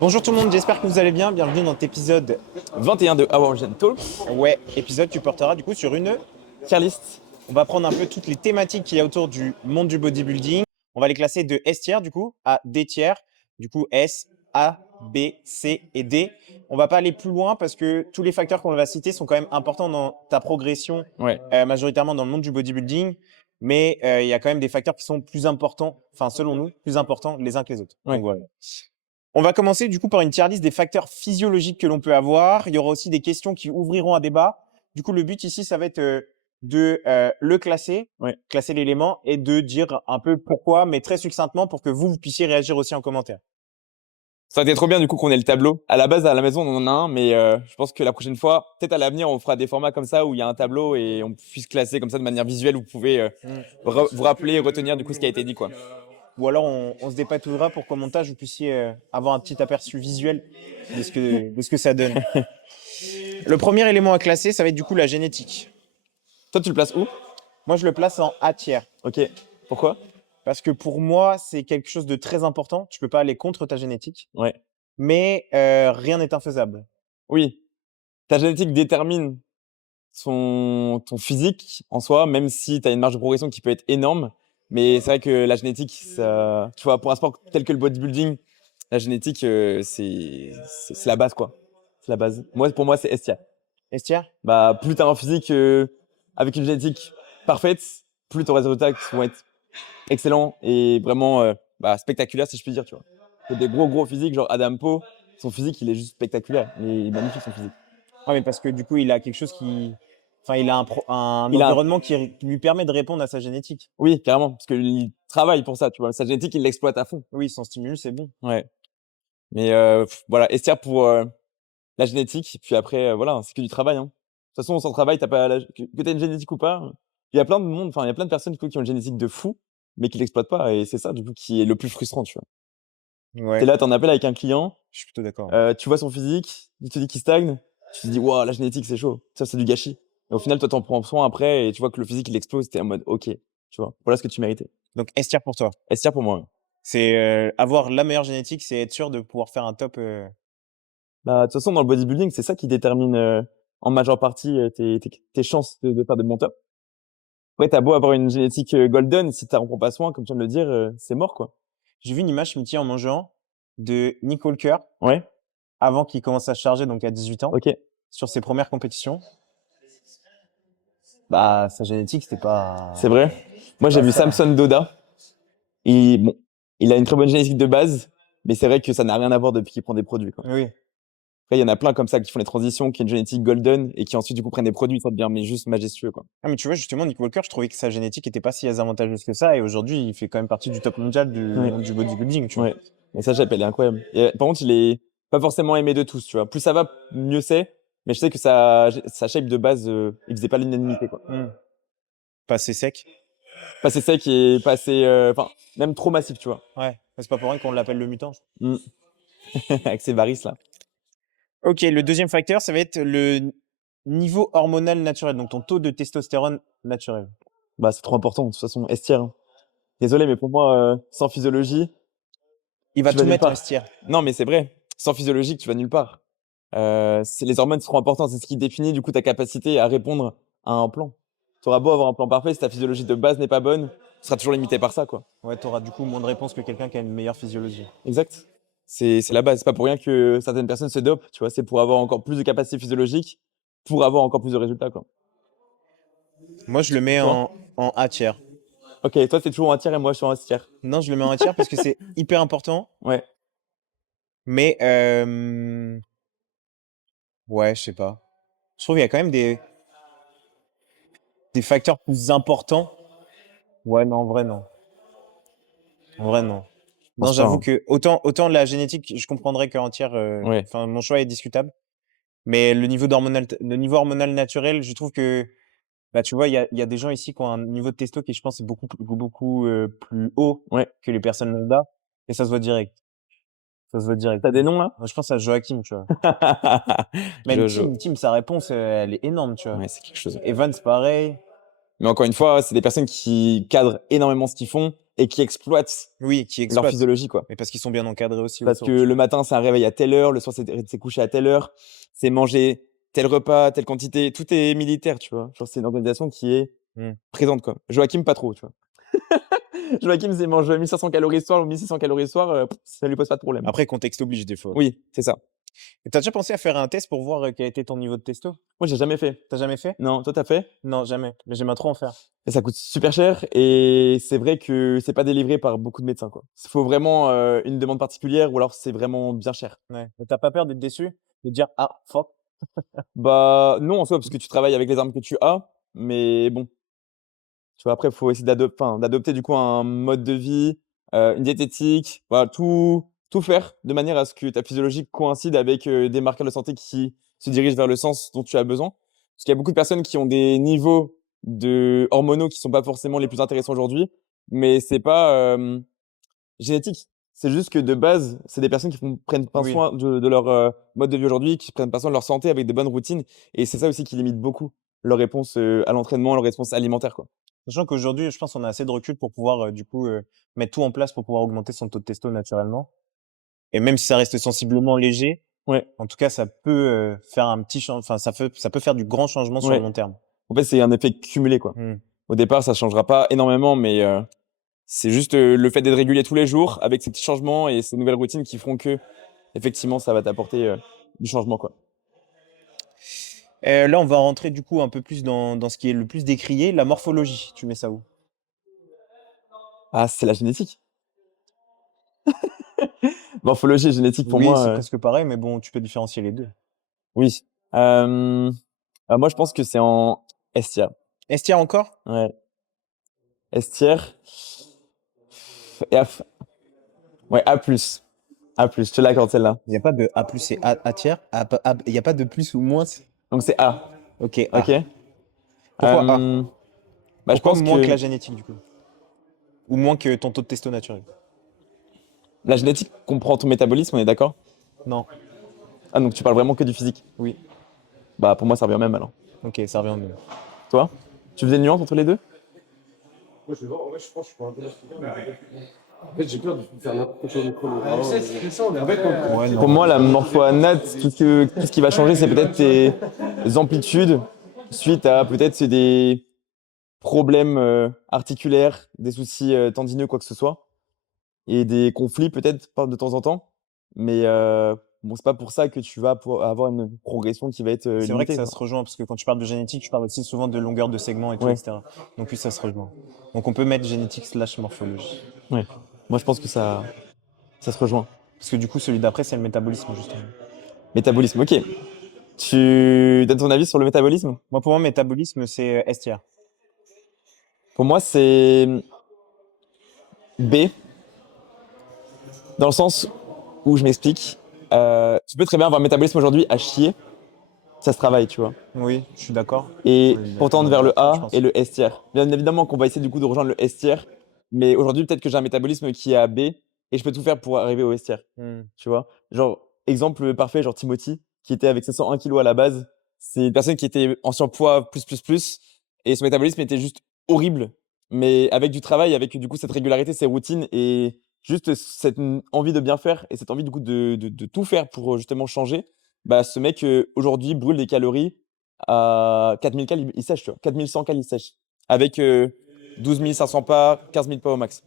Bonjour tout le monde, j'espère que vous allez bien. Bienvenue dans cet épisode. 21 de Our Gen Talks, Ouais, épisode tu porteras du coup sur une. tier list. On va prendre un peu toutes les thématiques qu'il y a autour du monde du bodybuilding. On va les classer de S tier du coup à D tier. Du coup S, A, B, C et D. On va pas aller plus loin parce que tous les facteurs qu'on va citer sont quand même importants dans ta progression, Ouais. majoritairement dans le monde du bodybuilding. Mais il y a quand même des facteurs qui sont plus importants, enfin selon nous, plus importants les uns que les autres. Ouais. Donc voilà. On va commencer du coup par une tier list des facteurs physiologiques que l'on peut avoir. Il y aura aussi des questions qui ouvriront un débat. Du coup, le but ici, ça va être de le classer, Ouais. classer l'élément et de dire un peu pourquoi, mais très succinctement pour que vous puissiez réagir aussi en commentaire. Ça aurait été trop bien du coup qu'on ait le tableau. À la base, à la maison, on en a un, mais je pense que la prochaine fois, peut-être à l'avenir, on fera des formats comme ça où il y a un tableau et on puisse classer comme ça de manière visuelle. Vous pouvez vous rappeler et retenir du coup ce qui a été dit, quoi. Ou alors, on se dépatouillera pour qu'au montage, vous puissiez avoir un petit aperçu visuel de ce que ça donne. Le premier élément à classer, ça va être du coup la génétique. Toi, tu le places où? Moi, je le place en A tiers. Ok. Pourquoi? Parce que pour moi, c'est quelque chose de très important. Tu peux pas aller contre ta génétique. Ouais. Mais rien n'est infaisable. Oui. Ta génétique détermine ton physique en soi, même si tu as une marge de progression qui peut être énorme. Mais c'est vrai que la génétique, ça, tu vois, pour un sport tel que le bodybuilding, la génétique, c'est la base, quoi. C'est la base. Pour moi, c'est Estia. Estia? Bah, plus tu as un physique avec une génétique parfaite, plus ton résultats vont être excellents et vraiment spectaculaires, si je puis dire, tu vois. Il y a des gros physiques, genre Adam Poe, son physique, il est juste spectaculaire. Il est magnifique, son physique. Ouais, mais parce que du coup, il a quelque chose qui. Enfin, il a un Il a un- environnement qui lui permet de répondre à sa génétique. Oui, carrément, parce qu'il travaille pour ça, tu vois. Sa génétique, il l'exploite à fond. Oui, son stimulus, c'est bon. Ouais. Mais voilà, Estia pour la génétique, puis après, voilà, c'est que du travail, hein. De toute façon, sans travail, t'as pas que tu aies une génétique ou pas, il y a plein de monde, enfin, il y a plein de personnes, du coup, qui ont une génétique de fou, mais qui l'exploitent pas et c'est ça, du coup, qui est le plus frustrant, tu vois? Tu Ouais, es là, tu en appelles avec un client, je suis plutôt d'accord. tu vois son physique, il te dit qu'il stagne, tu te dis: «Waouh, la génétique, c'est chaud, ça, c'est du gâchis» et au final, toi, tu en prends soin après et tu vois que le physique, il explose, tu es en mode: «OK», tu vois? Voilà ce que tu méritais. Donc, Estia pour toi. Estia pour moi, ouais. C'est avoir la meilleure génétique, c'est être sûr de pouvoir faire un top. Bah, de toute façon, dans le bodybuilding, c'est ça qui détermine, en majeure partie, tes chances de faire de bons tops. Ouais, tu beau avoir une génétique, golden, si tu en prends pas soin, comme tu viens de le dire, c'est mort, quoi. J'ai vu une image, Mitty, en mangeant de Nick Walker Ouais, avant qu'il commence à se charger, donc à 18 ans, OK. sur ses premières compétitions. Bah, sa génétique, c'était C'est pas. vrai. Moi, j'ai Pas vu ça. Samson Dauda et bon, il a une très bonne génétique de base, mais c'est vrai que ça n'a rien à voir depuis qu'il prend des produits, quoi. Oui. Après, il y en a plein comme ça qui font les transitions, qui ont une génétique golden et qui ensuite, du coup, prennent des produits, ça devient mais juste majestueux, quoi. Ah, mais tu vois, justement, Nick Walker, je trouvais que sa génétique était pas si avantageuse que ça. Et aujourd'hui, il fait quand même partie du top mondial du Ouais, monde du bodybuilding, tu vois. ouais. Et ça, elle est incroyable. Et par contre, il est pas forcément aimé de tous, tu vois? Plus ça va, mieux c'est, mais je sais que sa shape de base, il faisait pas l'unanimité, quoi. Hmm. Pas assez sec. Pas assez sec et pas assez, enfin, même trop massif, tu vois? Ouais. C'est pas pour rien qu'on l'appelle le mutant. Mmh. Avec ses varices, là. Ok, le deuxième facteur, ça va être le niveau hormonal naturel, donc ton taux de testostérone naturel. Bah, c'est trop important, de toute façon, S tier, hein. Désolé, mais pour moi, sans physiologie, Il va tu vas tout nulle mettre en part. S tier. Non, mais c'est vrai. Sans physiologie, tu vas nulle part. Les hormones seront importantes. C'est ce qui définit, du coup, ta capacité à répondre à un plan. Tu auras beau avoir un plan parfait, si ta physiologie de base n'est pas bonne, tu seras toujours limité par ça, quoi. Ouais, t'auras du coup moins de réponses que quelqu'un qui a une meilleure physiologie. Exact. C'est la base. C'est pas pour rien que certaines personnes se dopent, tu vois? C'est pour avoir encore plus de capacité physiologique, pour avoir encore plus de résultats, quoi. Moi, je le mets Toi? en A tier. OK, toi, tu es toujours un tiers et moi, je suis un S tiers. Non, je le mets en A tier parce que c'est hyper important. Ouais. Mais ouais, je sais pas. Je trouve qu'il y a quand même des facteurs plus importants. Ouais, non, en vrai, non. En vrai, non. Je Non, pense pas, j'avoue hein. que autant la génétique, je comprendrais qu'en tiers, Ouais. enfin, mon choix est discutable. Mais le niveau hormonal naturel, je trouve que, bah, tu vois, il y a des gens ici qui ont un niveau de testo qui, je pense, est beaucoup plus haut Ouais. que les personnes lambda. Et ça se voit direct. Ça se voit direct. Tu as des noms, là? Moi, je pense à Joachim, tu vois. Même Jojo. Tim, sa réponse, elle est énorme, tu vois. Ouais, c'est quelque chose. Evans, pareil. Mais encore une fois, c'est des personnes qui cadrent énormément ce qu'ils font et qui exploitent Oui, qui leur exploitent. physiologie, quoi. Mais parce qu'ils sont bien encadrés aussi Parce autour, que tu le vois. matin, c'est un réveil à telle heure, le soir, c'est coucher à telle heure, c'est manger tel repas, telle quantité, tout est militaire, tu vois? Genre, c'est une organisation qui est Mmh. présente, quoi. Joachim, pas trop, tu vois? Joachim, s'il mange 1 500 calories ce soir ou 1 600 calories ce soir, ça lui pose pas de problème. Après, contexte oblige des fois. Oui, c'est ça. Et tu déjà pensé à faire un test pour voir, quel était ton niveau de testo? Moi, j'ai jamais fait. T'as jamais fait? Non, toi, tu fait? Non, jamais, mais j'aimerais trop en faire. Et ça coûte super cher et c'est vrai que c'est pas délivré par beaucoup de médecins, quoi. Il faut vraiment, une demande particulière ou alors c'est vraiment bien cher. Ouais. Mais tu pas peur d'être déçu? De dire: «Ah fuck». Bah, non, en soi, parce que tu travailles avec les armes que tu as, mais bon, tu vois, après, il faut essayer d'adopter du coup un mode de vie, une diététique, voilà, tout faire de manière à ce que ta physiologie coïncide avec, des marqueurs de santé qui se dirigent vers le sens dont tu as besoin. Parce qu'il y a beaucoup de personnes qui ont des niveaux de hormonaux qui sont pas forcément les plus intéressants aujourd'hui, mais c'est pas, génétique. C'est juste que de base, c'est des personnes qui prennent pas Oui, soin de leur, mode de vie aujourd'hui, qui prennent pas soin de leur santé avec des bonnes routines et c'est ça aussi qui limite beaucoup leur réponse, à l'entraînement, leur réponse alimentaire, quoi. sachant qu'aujourd'hui, je pense qu'on a assez de recul pour pouvoir, du coup, mettre tout en place pour pouvoir augmenter son taux de testo naturellement et même si ça reste sensiblement léger, Ouais, en tout cas, ça peut, faire un petit enfin, ça peut faire du grand changement sur le ouais. long terme. En fait, c'est un effet cumulé, quoi. Mmh. Au départ, ça changera pas énormément, mais c'est juste, le fait d'être régulier tous les jours avec ces petits changements et ces nouvelles routines qui feront qu'effectivement, ça va t'apporter, du changement, quoi. Là, on va rentrer du coup un peu plus dans ce qui est le plus décrié, la morphologie. Tu mets ça où? Ah, c'est la génétique. Morphologie et génétique pour Oui, c'est moi, presque pareil, mais bon, tu peux différencier les 2. oui. Moi, je pense que c'est en S tiers. Estière encore? Ouais, S tiers et F ouais, A+. A+, je te l'accorde celle-là. Il y a pas de A+, c'est A tiers? Il y a pas de plus ou moins? Donc c'est A, OK, OK? A. Pourquoi A? Bah, je Pourquoi pense moins que la que génétique, du coup? Ou moins que ton taux de testo naturel? la génétique comprend ton métabolisme, on est d'accord? Non. Ah, donc tu parles vraiment que du physique? Oui. Bah, pour moi, ça revient au même alors. OK, ça revient au même. Toi? Tu faisais une nuance entre les 2? Moi, je vais voir. En vrai, je pense que je suis pas un peu en fait, j'ai peur de faire n'importe quoi au micro. Ah, c'est ça, on est avec. Ouais, Pour non. moi, la morpho-anat, tout ce qui va changer, c'est peut-être tes amplitudes suite à peut-être c'est des problèmes, articulaires, des soucis, tendineux, quoi que ce soit et des conflits peut-être pas de temps en temps. Mais, bon, c'est pas pour ça que tu vas avoir une progression qui va être, C'est vrai que limitée, ça quoi. se rejoint, parce que quand tu parles de génétique, tu parles aussi souvent de longueur de segment et tout, Ouais, etc. Donc oui, ça se rejoint. Donc on peut mettre génétique/morphologie. ouais. Moi, je pense que ça se rejoint. Parce que du coup, celui d'après, c'est le métabolisme, justement. Métabolisme, OK. Tu donnes ton avis sur le métabolisme? Moi, pour moi, métabolisme, c'est S tiers. Pour moi, c'est B, dans le sens où je m'explique. Tu peux très bien avoir un métabolisme aujourd'hui à chier, ça se travaille, tu vois. Oui, je suis d'accord. Et On est pour tendre on est vers le là-dessus, je A et pense. le S tiers. Bien évidemment qu'on va essayer du coup de rejoindre le S tiers, mais aujourd'hui, peut-être que j'ai un métabolisme qui est à B et je peux tout faire pour arriver au S tiers, Mmh. tu vois. Genre, exemple parfait, genre Timothy, qui était avec 701 kilos à la base. C'est une personne qui était en surpoids plus, et son métabolisme était juste horrible. Mais avec du travail, avec du coup cette régularité, ces routines et juste cette envie de bien faire et cette envie du coup de tout faire pour justement changer, bah ce mec aujourd'hui brûle des calories à 4000 cales, il sèche, tu vois. 4100 cales, il sèche. Avec 12 500 pas, 15 000 pas au max.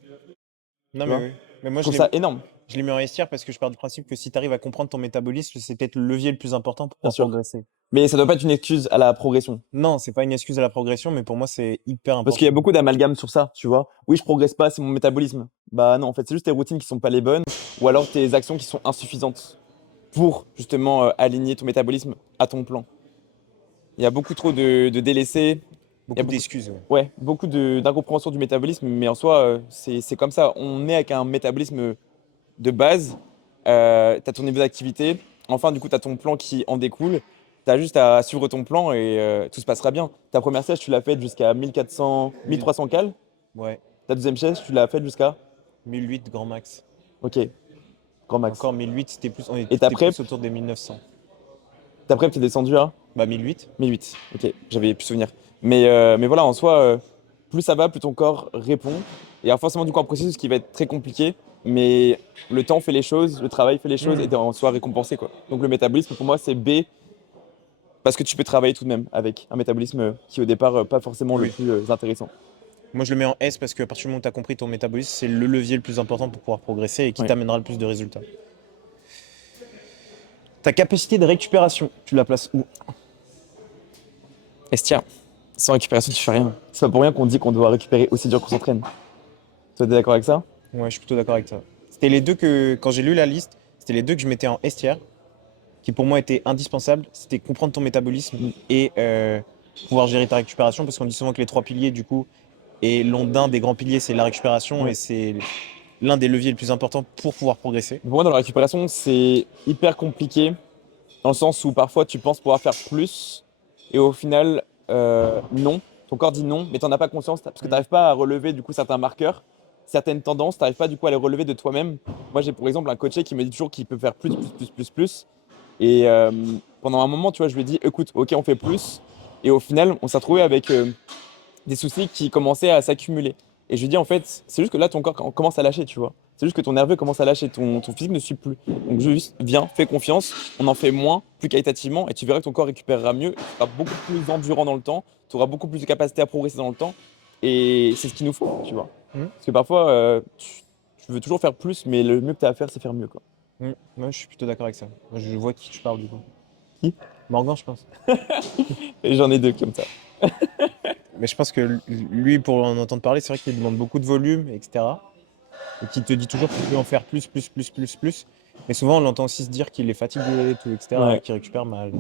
Non, Tu mais vois? oui. Mais moi, Je trouve ça énorme, je l'ai mis en S tiers parce que je pars du principe que si tu arrives à comprendre ton métabolisme, c'est peut-être le levier le plus important pour bien pouvoir sûr. progresser. Mais ça doit pas être une excuse à la progression. Non, c'est pas une excuse à la progression, mais pour moi, c'est hyper Parce qu'il y a important. beaucoup d'amalgames sur ça, tu vois? Oui, je progresse pas, c'est mon métabolisme. Bah non, en fait, c'est juste tes routines qui sont pas les bonnes ou alors tes actions qui sont insuffisantes pour justement, aligner ton métabolisme à ton plan. Il y a beaucoup trop de délaissés, il y a Beaucoup beaucoup d'excuses, ouais. ouais, beaucoup d'incompréhension du métabolisme, mais en soi, c'est comme ça. On est avec un métabolisme, de base, tu as ton niveau d'activité. Enfin, du coup, tu as ton plan qui en découle. Tu as juste à suivre ton plan et tout se passera bien. Ta première sèche, tu l'as faite jusqu'à 1400, 1000 1300 cales. ouais, Ta deuxième sèche, tu l'as faite jusqu'à 1008 grand max. OK, grand Et max. encore 1008, on Et ta était prep, plus autour des 1900. t'es descendu à Bah 1008. 1008. OK, j'avais plus souvenir. Mais voilà, en soi, plus ça va, plus ton corps répond. Il y a forcément du coup un processus qui va être très compliqué, mais le temps fait les choses, le travail fait les choses et t'es en soi récompensé, quoi. Donc le métabolisme, pour moi, c'est B, parce que tu peux travailler tout de même avec un métabolisme qui, au départ, pas forcément le Oui. plus intéressant. Moi, je le mets en S parce qu'à partir du moment où tu as compris ton métabolisme, c'est le levier le plus important pour pouvoir progresser et qui Ouais. t'amènera le plus de résultats. Ta capacité de récupération, tu la places où? Estia, sans récupération, tu fais rien. C'est pas pour rien qu'on dit qu'on doit récupérer aussi dur qu'on s'entraîne. Toi, t'es d'accord avec ça? Ouais, je suis plutôt d'accord avec toi. C'était les deux que, quand j'ai lu la liste, c'était les deux que je mettais en S tier, qui pour moi étaient indispensables. C'était comprendre ton métabolisme Mm. et pouvoir gérer ta récupération, parce qu'on dit souvent que les trois piliers, du coup, et l'un des grands piliers, c'est la récupération et Ouais. c'est l'un des leviers les plus importants pour pouvoir progresser. Pour moi, dans la récupération, c'est hyper compliqué, dans le sens où parfois tu penses pouvoir faire plus, et au final, non. Ton corps dit non, mais t'en as pas conscience, parce que tu Mm. n'arrives pas à relever du coup certains marqueurs, certaines tendances, tu n'arrives pas du coup à les relever de toi-même. Moi, j'ai pour exemple un coaché qui me dit toujours qu'il peut faire plus, plus, plus, plus, plus. Et pendant un moment, tu vois, je lui ai dit, écoute, ok, on fait plus. Et au final, on s'est retrouvé avec des soucis qui commençaient à s'accumuler. Et je lui dis, en fait, c'est juste que là, ton corps commence à lâcher, tu vois. C'est juste que ton nerveux commence à lâcher, ton physique ne suit plus. Donc, juste, viens, fais confiance, on en fait moins, plus qualitativement, et tu verras que ton corps récupérera mieux, tu seras beaucoup plus endurant dans le temps, tu auras beaucoup plus de capacité à progresser dans le temps. Et c'est ce qu'il nous faut, tu vois. Mm. Parce que parfois, tu veux toujours faire plus, mais le mieux que tu as à faire, c'est faire mieux, quoi. Mm. Ouais, je suis plutôt d'accord avec ça. Moi, je vois de qui tu parles du coup. Qui Morgan, je pense. Et j'en ai deux comme ça. Mais je pense que lui, pour en entendre parler, c'est vrai qu'il demande beaucoup de volume, etc. Et qu'il te dit toujours qu'il peut en faire plus, plus, plus, plus, plus. Mais souvent, on l'entend aussi se dire qu'il est fatigué, tout, etc., et Ouais. qu'il récupère mal.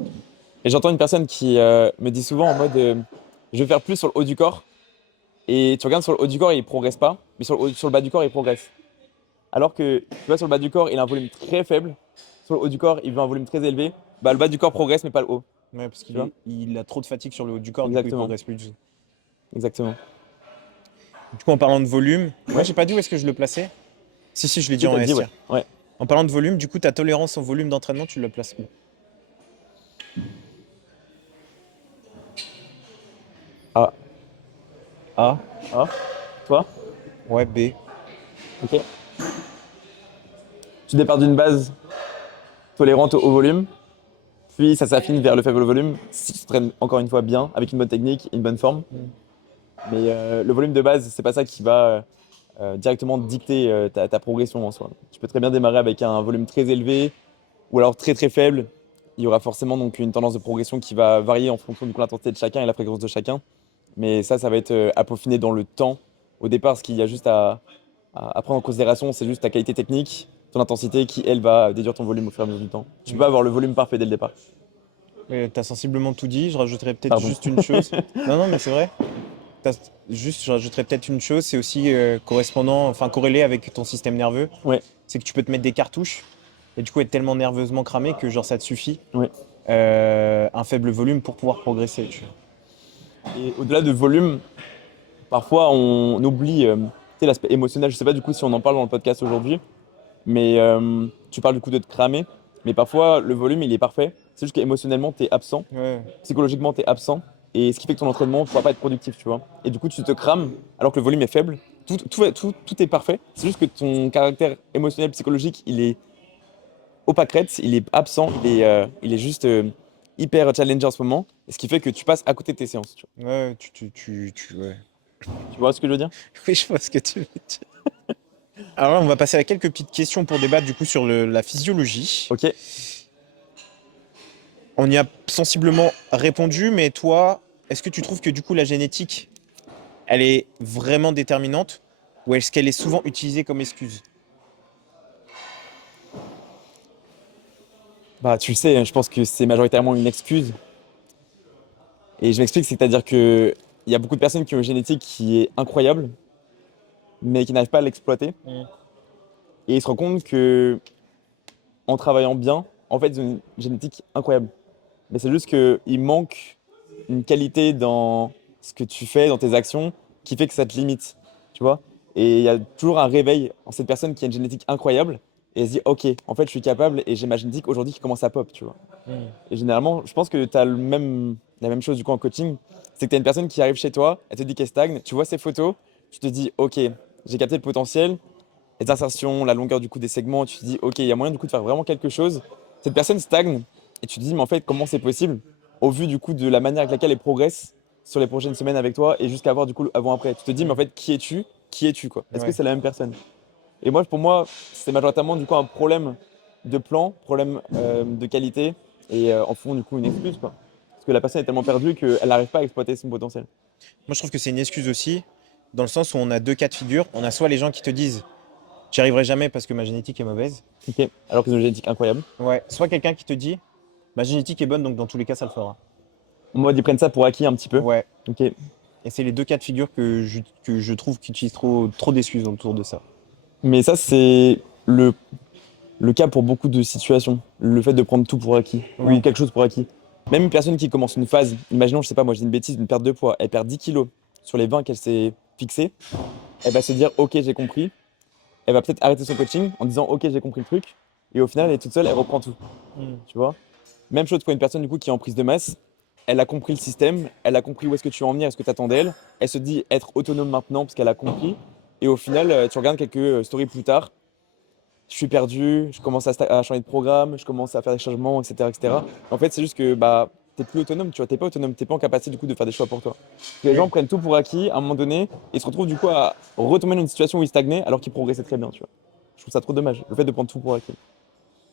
Et j'entends une personne qui me dit souvent en mode je vais faire plus sur le haut du corps. Et tu regardes sur le haut du corps et il progresse pas, mais sur le bas du corps il progresse. Alors que tu vois, sur le bas du corps il a un volume très faible, sur le haut du corps il veut un volume très élevé. Bah, le bas du corps progresse, mais pas le haut. Ouais, parce Tu vois? il a trop de fatigue sur le haut du corps, du coup, il Exactement. progresse plus du tout. Exactement. Du coup, en parlant de volume, moi, Ouais. j'ai pas dit où est-ce que je le plaçais. Si, si, je l'ai dit Si, en t'as dit, S ouais. tier. Ouais. En parlant de volume, du coup, ta tolérance au volume d'entraînement, tu le places où? A. A. A. Toi? Ouais, B. Ok. Tu dépars d'une base tolérante au volume, puis ça s'affine vers le faible volume si tu traînes encore une fois bien, avec une bonne technique, une bonne forme. Mm. Mais le volume de base, c'est pas ça qui va directement dicter ta progression en soi. Tu peux très bien démarrer avec un volume très élevé ou alors très très faible. Il y aura forcément donc une tendance de progression qui va varier en fonction de l'intensité de chacun et la fréquence de chacun. Mais ça va être à peaufiner dans le temps. Au départ, ce qu'il y a juste à prendre en considération, c'est juste ta qualité technique, ton intensité qui, elle, va déduire ton volume au fur et à mesure du temps. Tu peux Mm. pas avoir le volume parfait dès le départ. T'as sensiblement tout dit. Je rajouterais peut-être Pardon. juste une chose. Non, non, mais c'est vrai. Juste, je rajouterais peut-être une chose. C'est aussi correspondant, enfin corrélé avec ton système nerveux. Ouais, C'est que tu peux te mettre des cartouches et du coup être tellement nerveusement cramé que genre ça te suffit. ouais. Un faible volume pour pouvoir progresser. Tu vois. Et au-delà de volume, parfois on oublie tu sais, l'aspect émotionnel. Je sais pas du coup si on en parle dans le podcast aujourd'hui, mais tu parles du coup de te cramer. Mais parfois le volume il est parfait. C'est juste qu'émotionnellement tu es absent, Ouais. psychologiquement tu es absent. Et ce qui fait que ton entraînement ne pourra pas être productif, tu vois. Et du coup tu te crames alors que le volume est faible. Tout est parfait. C'est juste que ton caractère émotionnel, psychologique, il est au pâquerette, il est absent, il est juste hyper challengé en ce moment. Et ce qui fait que tu passes à côté de tes séances. Ouais, ouais. Tu vois ce que je veux dire? Oui, je vois ce que tu veux dire. Alors là, on va passer à quelques petites questions pour débattre du coup sur la physiologie. Ok. On y a sensiblement répondu, mais toi, est-ce que tu trouves que du coup la génétique, elle est vraiment déterminante ou est-ce qu'elle est souvent utilisée comme excuse? Bah, tu le sais, hein, je pense que c'est majoritairement une excuse. Et je m'explique, c'est-à-dire que il y a beaucoup de personnes qui ont une génétique qui est incroyable, mais qui n'arrivent pas à l'exploiter. Mm. Et ils se rendent compte que en travaillant bien, en fait, ils ont une génétique incroyable. Mais c'est juste qu'il manque une qualité dans ce que tu fais, dans tes actions, qui fait que ça te limite. Tu vois? Et il y a toujours un réveil en cette personne qui a une génétique incroyable et elle se dit, ok, en fait, je suis capable et j'ai ma génétique aujourd'hui qui commence à pop, tu vois. Mm. Et généralement, je pense que tu as la même chose du coup en coaching. C'est que tu as une personne qui arrive chez toi, elle te dit qu'elle stagne, tu vois ses photos, tu te dis, ok, j'ai capté le potentiel, les insertions, la longueur du coup des segments, tu te dis, ok, il y a moyen du coup de faire vraiment quelque chose. Cette personne stagne et tu te dis, mais en fait, comment c'est possible au vu du coup de la manière avec laquelle elle progresse sur les prochaines semaines avec toi et jusqu'à voir du coup le avant-après. Tu te dis, mais en fait, qui es-tu? Qui es-tu quoi? Est-ce que Ouais. c'est la même personne? Et moi, pour moi, c'est majoritairement du coup un problème de plan, problème de qualité et en fond du coup une excuse quoi. Parce que la personne est tellement perdue qu'elle n'arrive pas à exploiter son potentiel. Moi, je trouve que c'est une excuse aussi, dans le sens où on a deux cas de figure. On a soit les gens qui te disent, j'y arriverai jamais parce que ma génétique est mauvaise. Ok. Alors qu'ils ont une génétique incroyable. Ouais. Soit quelqu'un qui te dit, ma génétique est bonne, donc dans tous les cas, ça le fera. En mode, ils prennent ça pour acquis un petit peu. Ouais. Ok. Et c'est les deux cas de figure que je trouve qu'ils utilisent trop d'excuses autour de ça. Mais ça, c'est le cas pour beaucoup de situations. Le fait de prendre tout pour acquis ou Oui. quelque chose pour acquis. Même une personne qui commence une phase, imaginons, je sais pas, moi, je dis une bêtise, une perte de poids, elle perd 10 kilos sur les 20 qu'elle s'est fixée, elle va se dire, ok, j'ai compris. Elle va peut-être arrêter son coaching en disant, ok, j'ai compris le truc. Et au final, elle est toute seule, elle reprend tout. Mm. Tu vois? Même chose pour une personne du coup qui est en prise de masse. Elle a compris le système, elle a compris où est-ce que tu veux en venir, est-ce que tu attends d'elle. Elle se dit être autonome maintenant parce qu'elle a compris. Et au final, tu regardes quelques stories plus tard. Je suis perdu, je commence à changer de programme, je commence à faire des changements, etc., etc. En fait, c'est juste que bah, t'es plus autonome, tu vois, t'es pas autonome, t'es pas en capacité du coup de faire des choix pour toi. Les gens Oui. prennent tout pour acquis à un moment donné et se retrouvent du coup à retomber dans une situation où ils stagnaient alors qu'ils progressaient très bien, tu vois. Je trouve ça trop dommage, le fait de prendre tout pour acquis.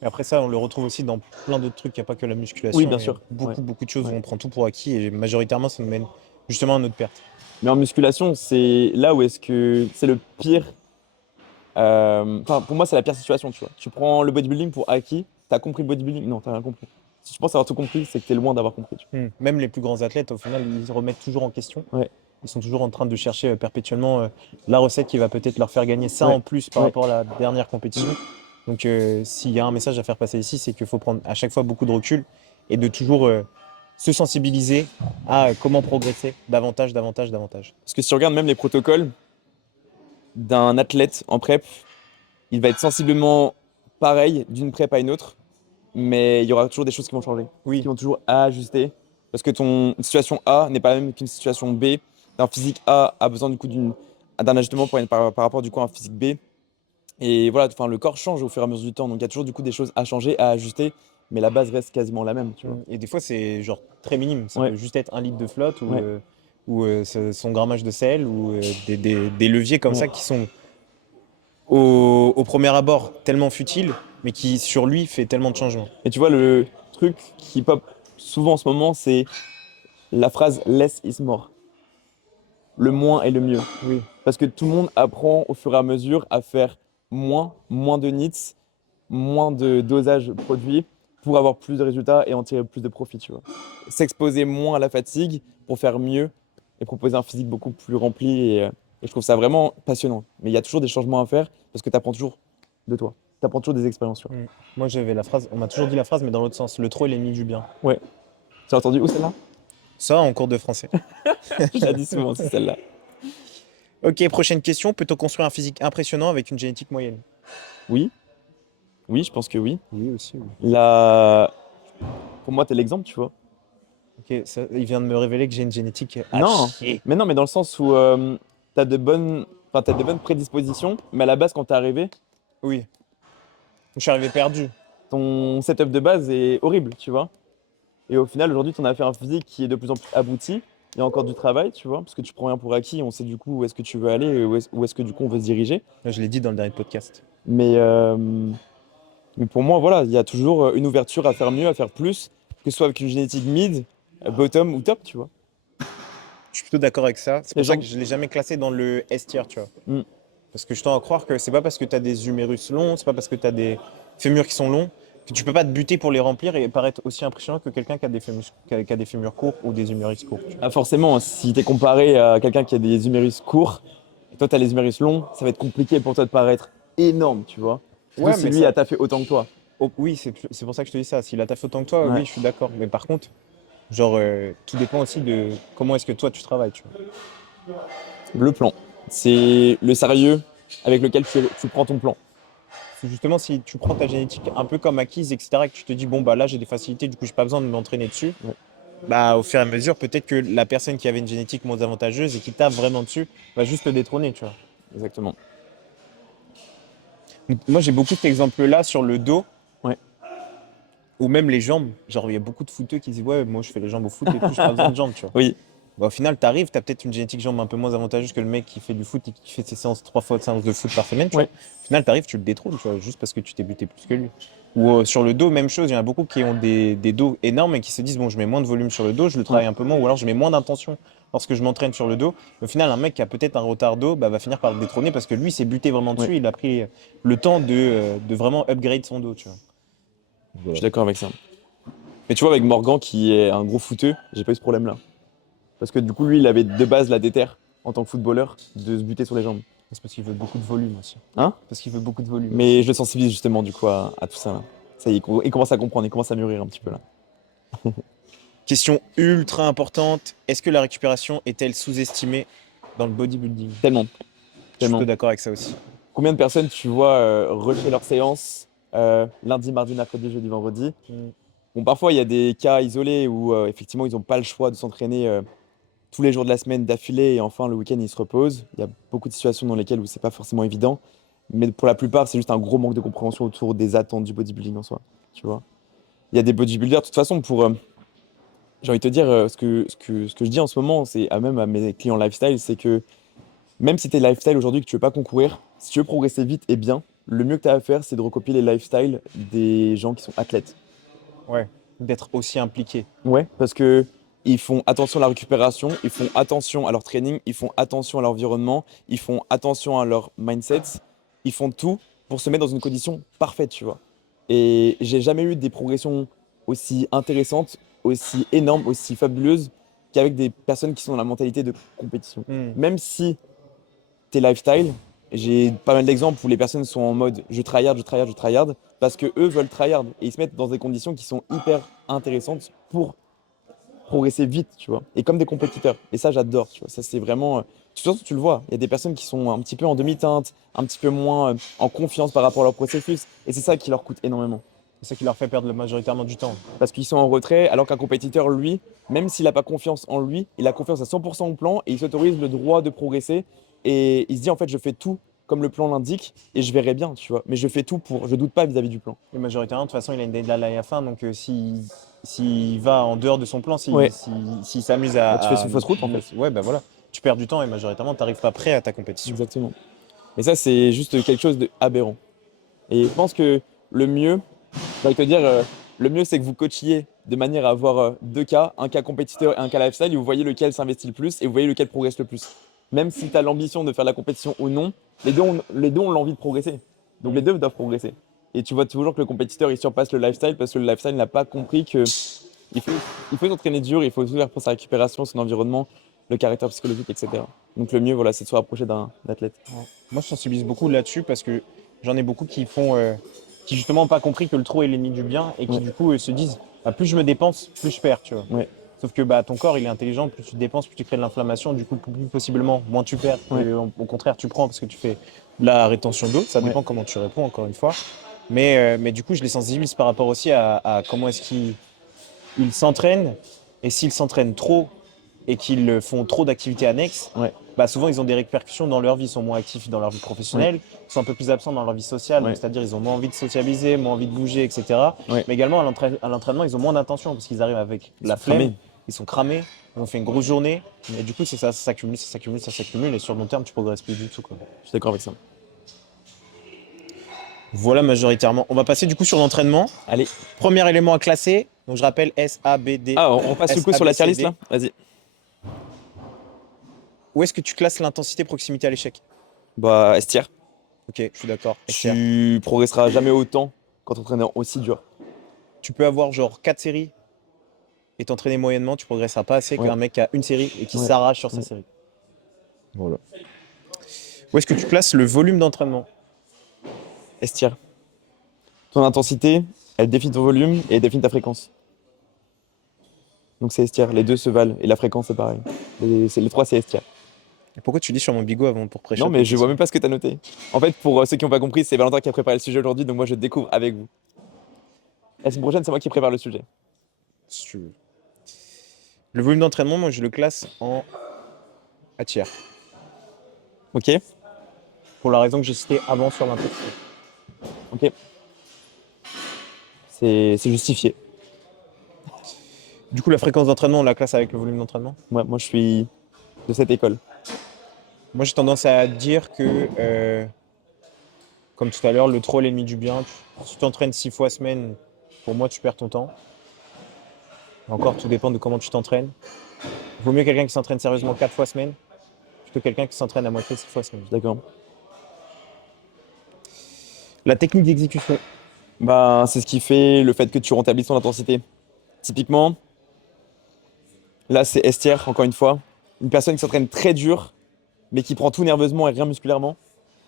Et après ça, on le retrouve aussi dans plein d'autres trucs. Il n'y a pas que la Oui, musculation. bien Il y a sûr. Ouais. beaucoup de choses où Ouais. on prend tout pour acquis et majoritairement, ça nous mène justement à notre perte. Mais en musculation, c'est là où est-ce que c'est le pire. Enfin, pour moi, c'est la pire situation, tu vois. Tu prends le bodybuilding pour acquis, t'as compris le bodybuilding? Non, t'as rien compris. Si tu penses avoir tout compris, c'est que t'es loin d'avoir compris, tu Même les plus grands athlètes, au final, ils se remettent toujours en question. vois. Ouais, Ils sont toujours en train de chercher perpétuellement la recette qui va peut-être leur faire gagner ça ouais, en plus par ouais. rapport à la dernière compétition. Donc, s'il y a un message à faire passer ici, c'est qu'il faut prendre à chaque fois beaucoup de recul et de toujours se sensibiliser à comment progresser davantage, davantage, davantage. Parce que si tu regardes même les protocoles d'un athlète en prep, il va être sensiblement pareil d'une prep à une autre, mais il y aura toujours des choses qui vont changer, qui Oui, vont toujours ajuster. Parce que ton situation A n'est pas la même qu'une situation B. Un physique A a besoin du coup d'un ajustement par rapport du coup à un physique B. Et voilà, enfin, le corps change au fur et à mesure du temps. Donc il y a toujours du coup des choses à changer, à ajuster, mais la base reste quasiment la même, tu vois. Et des fois, c'est genre très minime. Ça Ouais, peut juste être un litre de flotte ouais, ou son grammage de sel ou des leviers comme ouais. ça qui sont au premier abord tellement futiles, mais qui sur lui fait tellement de changements. Et tu vois, le truc qui pop souvent en ce moment, c'est la phrase less is more. Le moins est le mieux. Oui. Parce que tout le monde apprend au fur et à mesure à faire moins de nits, moins de dosage produit pour avoir plus de résultats et en tirer plus de profit, tu vois. S'exposer moins à la fatigue pour faire mieux et proposer un physique beaucoup plus rempli. Et je trouve ça vraiment passionnant. Mais il y a toujours des changements à faire parce que tu apprends toujours de toi. Tu apprends toujours des expériences, tu vois. Mm. Moi, j'avais la phrase, on m'a toujours dit la phrase, mais dans l'autre sens. Le trop est l'ennemi du bien. Ouais. Tu as entendu où celle-là? Ça, en cours de français. Je la dis souvent, c'est celle-là. Ok, prochaine question. Peut-on construire un physique impressionnant avec une génétique moyenne? Oui, oui, je pense que oui. Oui, aussi. Oui. Là, pour moi, tu es l'exemple, tu vois. Ok, il vient de me révéler que j'ai une génétique à Non, chier. mais dans le sens où tu as t'as de bonnes prédispositions, mais à la base, quand tu es arrivé, Oui, je suis arrivé perdu. ton setup de base est horrible, tu vois. Et au final, aujourd'hui, tu en as fait un physique qui est de plus en plus abouti. Il y a encore du travail, tu vois, parce que tu prends rien pour acquis, on sait du coup où est-ce que tu veux aller, et où est-ce que du coup on veut se diriger. Là, je l'ai dit dans le dernier podcast. Mais, euh, mais pour moi, voilà, il y a toujours une ouverture à faire mieux, à faire plus, que ce soit avec une génétique mid, bottom ou top, tu vois. Je suis plutôt d'accord avec ça. C'est Les pour ça gens. que je ne l'ai jamais classé dans le S tier, tu vois. Hmm. Parce que je tends à croire que c'est pas parce que tu as des humérus longs, c'est pas parce que tu as des fémurs qui sont longs, que tu peux pas te buter pour les remplir et paraître aussi impressionnant que quelqu'un qui a qui a des fémurs courts ou des humérus courts. Tu vois. Ah, forcément, si tu es comparé à quelqu'un qui a des humérus courts, et toi tu as les humérus longs, ça va être compliqué pour toi de paraître énorme, tu vois. Surtout Ouais, si mais lui a ça. taffé autant que toi. Oh, oui, c'est pour ça que je te dis ça. S'il a taffé autant que toi, Ouais. oui, je suis d'accord. Mais par contre, genre, tout dépend aussi de comment est-ce que toi tu travailles, tu vois. Le plan, c'est le sérieux avec lequel tu prends ton plan. C'est justement si tu prends ta génétique un peu comme acquise, etc., et que tu te dis, bon, bah là, j'ai des facilités, du coup, j'ai pas besoin de m'entraîner dessus, Ouais. bah, au fur et à mesure, peut-être que la personne qui avait une génétique moins avantageuse et qui tape vraiment dessus va juste le détrôner, tu vois. exactement. Moi, j'ai beaucoup cet exemple-là sur le dos Ouais. ou même les jambes. Genre, il y a beaucoup de footeux qui disent ouais, moi je fais les jambes au foot et tout, j'ai pas besoin de jambes, tu vois. Oui, Bah, au final, t'arrives, t'as peut-être une génétique jambe un peu moins avantageuse que le mec qui fait du foot et qui fait ses séances 3 fois de séances de foot par semaine, tu vois. ouais, Au final, t'arrives, tu le détrônes, tu vois, juste parce que tu t'es buté plus que lui. Ou sur le dos, même chose, il y en a beaucoup qui ont des dos énormes et qui se disent bon, je mets moins de volume sur le dos, je le ouais, travaille un peu moins, ou alors je mets moins d'intention lorsque je m'entraîne sur le dos. Au final, un mec qui a peut-être un retard dos bah, va finir par le détrôner parce que lui s'est buté vraiment ouais. dessus, il a pris le temps de vraiment upgrade son dos, tu vois. Je Voilà. suis d'accord avec ça. Mais tu vois, avec Morgan, qui est un gros footeux, j'ai pas eu ce problème-là. Parce que du coup, lui, il avait de base la déterre, en tant que footballeur, de se buter sur les jambes. C'est parce qu'il veut beaucoup de volume aussi. Hein? Parce qu'il veut beaucoup de volume. Mais je le sensibilise justement, du coup, à tout ça, là. Ça y est, il commence à comprendre, il commence à mûrir un petit peu, là. Question ultra importante. Est-ce que la récupération est-elle sous-estimée dans le bodybuilding? Tellement, Je suis plutôt tellement. d'accord avec ça aussi. Combien de personnes tu vois rusher leur séance lundi, mardi, mercredi, jeudi, vendredi? Mm. Bon, parfois, il y a des cas isolés où effectivement, ils n'ont pas le choix de s'entraîner tous les jours de la semaine d'affilée et enfin, le week-end, ils se reposent. Il y a beaucoup de situations dans lesquelles où c'est pas forcément évident. Mais pour la plupart, c'est juste un gros manque de compréhension autour des attentes du bodybuilding en soi. Tu vois? Il y a des bodybuilders, de toute façon, j'ai envie de te dire, ce que je dis en ce moment, c'est même à mes clients lifestyle, c'est que même si tu es lifestyle aujourd'hui, que tu veux pas concourir, si tu veux progresser vite et bien, le mieux que tu as à faire, c'est de recopier les lifestyles des gens qui sont athlètes. Ouais. D'être aussi impliqué. Ouais, parce que ils font attention à la récupération, ils font attention à leur training, ils font attention à l'environnement, ils font attention à leur mindset, ils font tout pour se mettre dans une condition parfaite, tu vois. Et j'ai jamais eu des progressions aussi intéressantes, aussi énormes, aussi fabuleuses qu'avec des personnes qui sont dans la mentalité de compétition. Mm. Même si tes lifestyle, j'ai pas mal d'exemples où les personnes sont en mode je tryhard, je tryhard, je tryhard, parce que eux veulent tryhard et ils se mettent dans des conditions qui sont hyper intéressantes pour progresser vite, tu vois. Et comme des compétiteurs. Et ça, j'adore, tu vois. Ça, c'est vraiment. Surtout, tu le vois, il y a des personnes qui sont un petit peu en demi-teinte, un petit peu moins en confiance par rapport à leur processus. Et c'est ça qui leur coûte énormément. C'est ça qui leur fait perdre majoritairement du temps. Parce qu'ils sont en retrait, alors qu'un compétiteur, lui, même s'il n'a pas confiance en lui, il a confiance à 100% au plan et il s'autorise le droit de progresser. Et il se dit, en fait, je fais tout comme le plan l'indique et je verrai bien, tu vois. Mais je fais tout pour, je doute pas vis-à-vis du plan. Et majoritairement, de toute façon, il a une deadline à la fin. Donc, s'il va en dehors de son plan, Ouais, s'il s'amuse bah, tu fais une fausse route, en fait. ouais, bah voilà. Tu perds du temps et majoritairement, tu n'arrives pas prêt à ta compétition. Exactement. Mais ça, c'est juste quelque chose d'aberrant. Et je pense que le mieux, j'ai envie de te dire, le mieux, c'est que vous coachiez de manière à avoir deux cas, un cas compétiteur et un cas lifestyle, et vous voyez lequel s'investit le plus et vous voyez lequel progresse le plus. Même si tu as l'ambition de faire la compétition ou non, les deux ont l'envie de progresser. Donc les Mm. deux doivent progresser. Et tu vois toujours que le compétiteur, il surpasse le lifestyle parce que le lifestyle n'a pas compris que il faut, il faut s'entraîner dur, il faut tout faire pour sa récupération, son environnement, le caractère psychologique, etc. Donc le mieux, voilà, c'est de se rapprocher d'un athlète. Ouais. Moi, je sensibilise beaucoup là-dessus parce que j'en ai beaucoup qui justement n'ont pas compris que le trop est l'ennemi du bien et qui Ouais, du coup se disent, bah, plus je me dépense, plus je perds, tu vois. ouais, Sauf que bah, ton corps, il est intelligent, plus tu te dépenses, plus tu crées de l'inflammation, du coup, plus possiblement, moins tu perds. ouais, Au contraire, tu prends parce que tu fais de la rétention d'eau. Ça ouais. dépend comment tu réponds, encore une fois. Mais du coup, je les sensibilise par rapport aussi à comment est-ce qu'ils s'entraînent. Et s'ils s'entraînent trop et qu'ils font trop d'activités annexes, Ouais, bah souvent ils ont des répercussions dans leur vie. Ils sont moins actifs dans leur vie ouais, professionnelle, ils sont un peu plus absents dans leur vie sociale, donc ouais, c'est-à-dire ils ont moins envie de socialiser, moins envie de bouger, etc. ouais. Mais également à l'entraînement, ils ont moins d'intention parce qu'ils arrivent avec Ils la sont flemme, cramés. ils sont cramés, ils ont fait une grosse journée, et du coup c'est ça, ça s'accumule, ça s'accumule, ça s'accumule, et sur le long terme tu progresses plus du tout, quoi. Je suis d'accord avec ça. Voilà majoritairement. On va passer du coup sur l'entraînement. Allez. Premier élément à classer, donc je rappelle S, A, B, D, Ah, on passe le S, coup A, sur B, la tier C, list D. là? Vas-y. Où est-ce que tu classes l'intensité proximité à l'échec? Bah, S tier. Ok, je suis d'accord. S tier. Tu progresseras jamais autant quand tu entraînes aussi dur. Tu peux avoir genre 4 séries et t'entraîner moyennement, tu progresseras pas assez Ouais, qu'un mec qui a une série et qui ouais, s'arrache sur sa ouais. série. Voilà. Où est-ce que tu places le volume d'entraînement? S tier. Ton intensité, elle définit ton volume et elle définit ta fréquence. Donc c'est S tier. Les deux se valent. Et la fréquence, c'est pareil. Les trois, c'est S tier. Et pourquoi tu lis sur mon bigot avant pour Non, pré-shot mais les je vois questions? même pas ce que tu as noté. En fait, pour ceux qui n'ont pas compris, c'est Valentin qui a préparé le sujet aujourd'hui, donc moi je découvre avec vous. La semaine prochaine, c'est moi qui prépare le sujet. Si tu veux. Le volume d'entraînement, moi je le classe en A tiers. Ok? pour la raison que j'ai citée avant sur l'intensité. Ok. C'est justifié. Du coup, la fréquence d'entraînement, on la classe avec le volume d'entraînement. Ouais, moi, je suis de cette école. Moi, j'ai tendance à dire que, comme tout à l'heure, le trop est l'ennemi du bien. Si tu t'entraînes 6 fois semaine, pour moi, tu perds ton temps. Encore, tout dépend de comment tu t'entraînes. Vaut mieux quelqu'un qui s'entraîne sérieusement 4 fois semaine plutôt que quelqu'un qui s'entraîne à moitié 6 fois semaine. D'accord. La technique d'exécution. Bah, c'est ce qui fait le fait que tu rentabilises ton intensité. Typiquement, là, c'est Estière, encore une fois. Une personne qui s'entraîne très dur, mais qui prend tout nerveusement et rien musculairement,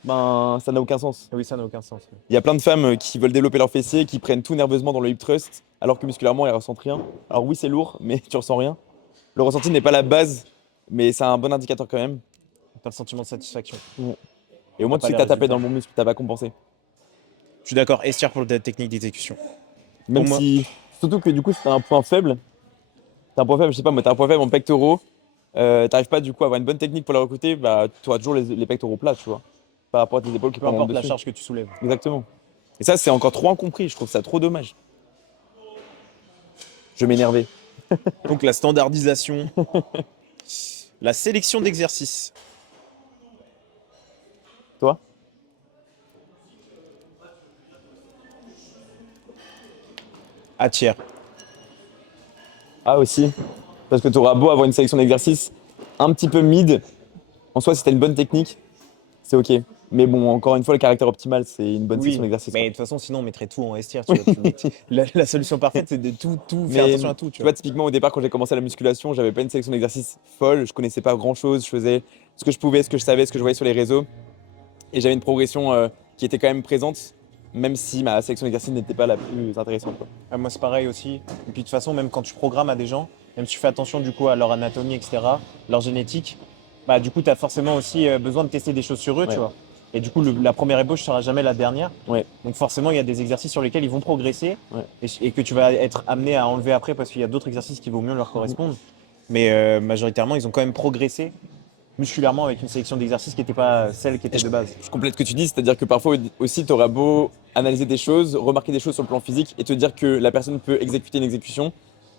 ben, ça n'a aucun sens. Oui, ça n'a aucun sens. Il y a plein de femmes qui veulent développer leurs fessiers, qui prennent tout nerveusement dans le hip thrust, alors que musculairement, elles ressentent rien. Alors oui, c'est lourd, mais tu ressens rien. Le ressenti n'est pas la base, mais c'est un bon indicateur quand même. T'as le sentiment de satisfaction. Et au moins, T'as tu pas sais que les t'as tapé résultats. dans le bon muscle, t'as pas compensé. Je suis d'accord, estière pour la technique d'exécution. Même moi- si, surtout que du coup, si t'as un point faible, je sais pas, moi, t'as un point faible en pectoraux, t'arrives pas du coup à avoir une bonne technique pour les recruter, bah, tu auras toujours les pectoraux plats, tu vois, par rapport à tes épaules qui Peu prennent importe la dessus. charge que tu soulèves. Exactement. Et ça, c'est encore trop incompris, je trouve ça trop dommage. Je vais m'énerver. Donc la standardisation, la sélection d'exercices. Toi? À tiers. Ah aussi. Parce que tu auras beau avoir une sélection d'exercices un petit peu mid, en soi, si tu as une bonne technique, c'est ok. Mais bon, encore une fois, le caractère optimal, c'est une bonne sélection Oui, d'exercices. mais de toute façon, sinon on mettrait tout en estière. Tu vois, la solution parfaite, c'est de tout faire Mais attention à tout. Tu tu vois. vois, typiquement, au départ, quand j'ai commencé la musculation, j'avais pas une sélection d'exercices folle, je connaissais pas grand-chose, je faisais ce que je pouvais, ce que je savais, ce que je voyais sur les réseaux. Et j'avais une progression qui était quand même présente, même si ma sélection d'exercices n'était pas la plus intéressante, quoi. Ah, moi, c'est pareil aussi. Et puis de toute façon, même quand tu programmes à des gens, même si tu fais attention du coup à leur anatomie, etc., leur génétique, bah du coup, tu as forcément aussi besoin de tester des choses sur eux, tu Ouais. vois. Et du coup, la première ébauche sera jamais la dernière. Ouais. Donc forcément, il y a des exercices sur lesquels ils vont progresser Ouais. et que tu vas être amené à enlever après parce qu'il y a d'autres exercices qui vaut mieux leur correspondre. Mais majoritairement, ils ont quand même progressé musculairement avec une sélection d'exercices qui n'était pas celle qui était de base. Je complète ce que tu dis, c'est-à-dire que parfois aussi, tu auras beau analyser des choses, remarquer des choses sur le plan physique et te dire que la personne peut exécuter une exécution.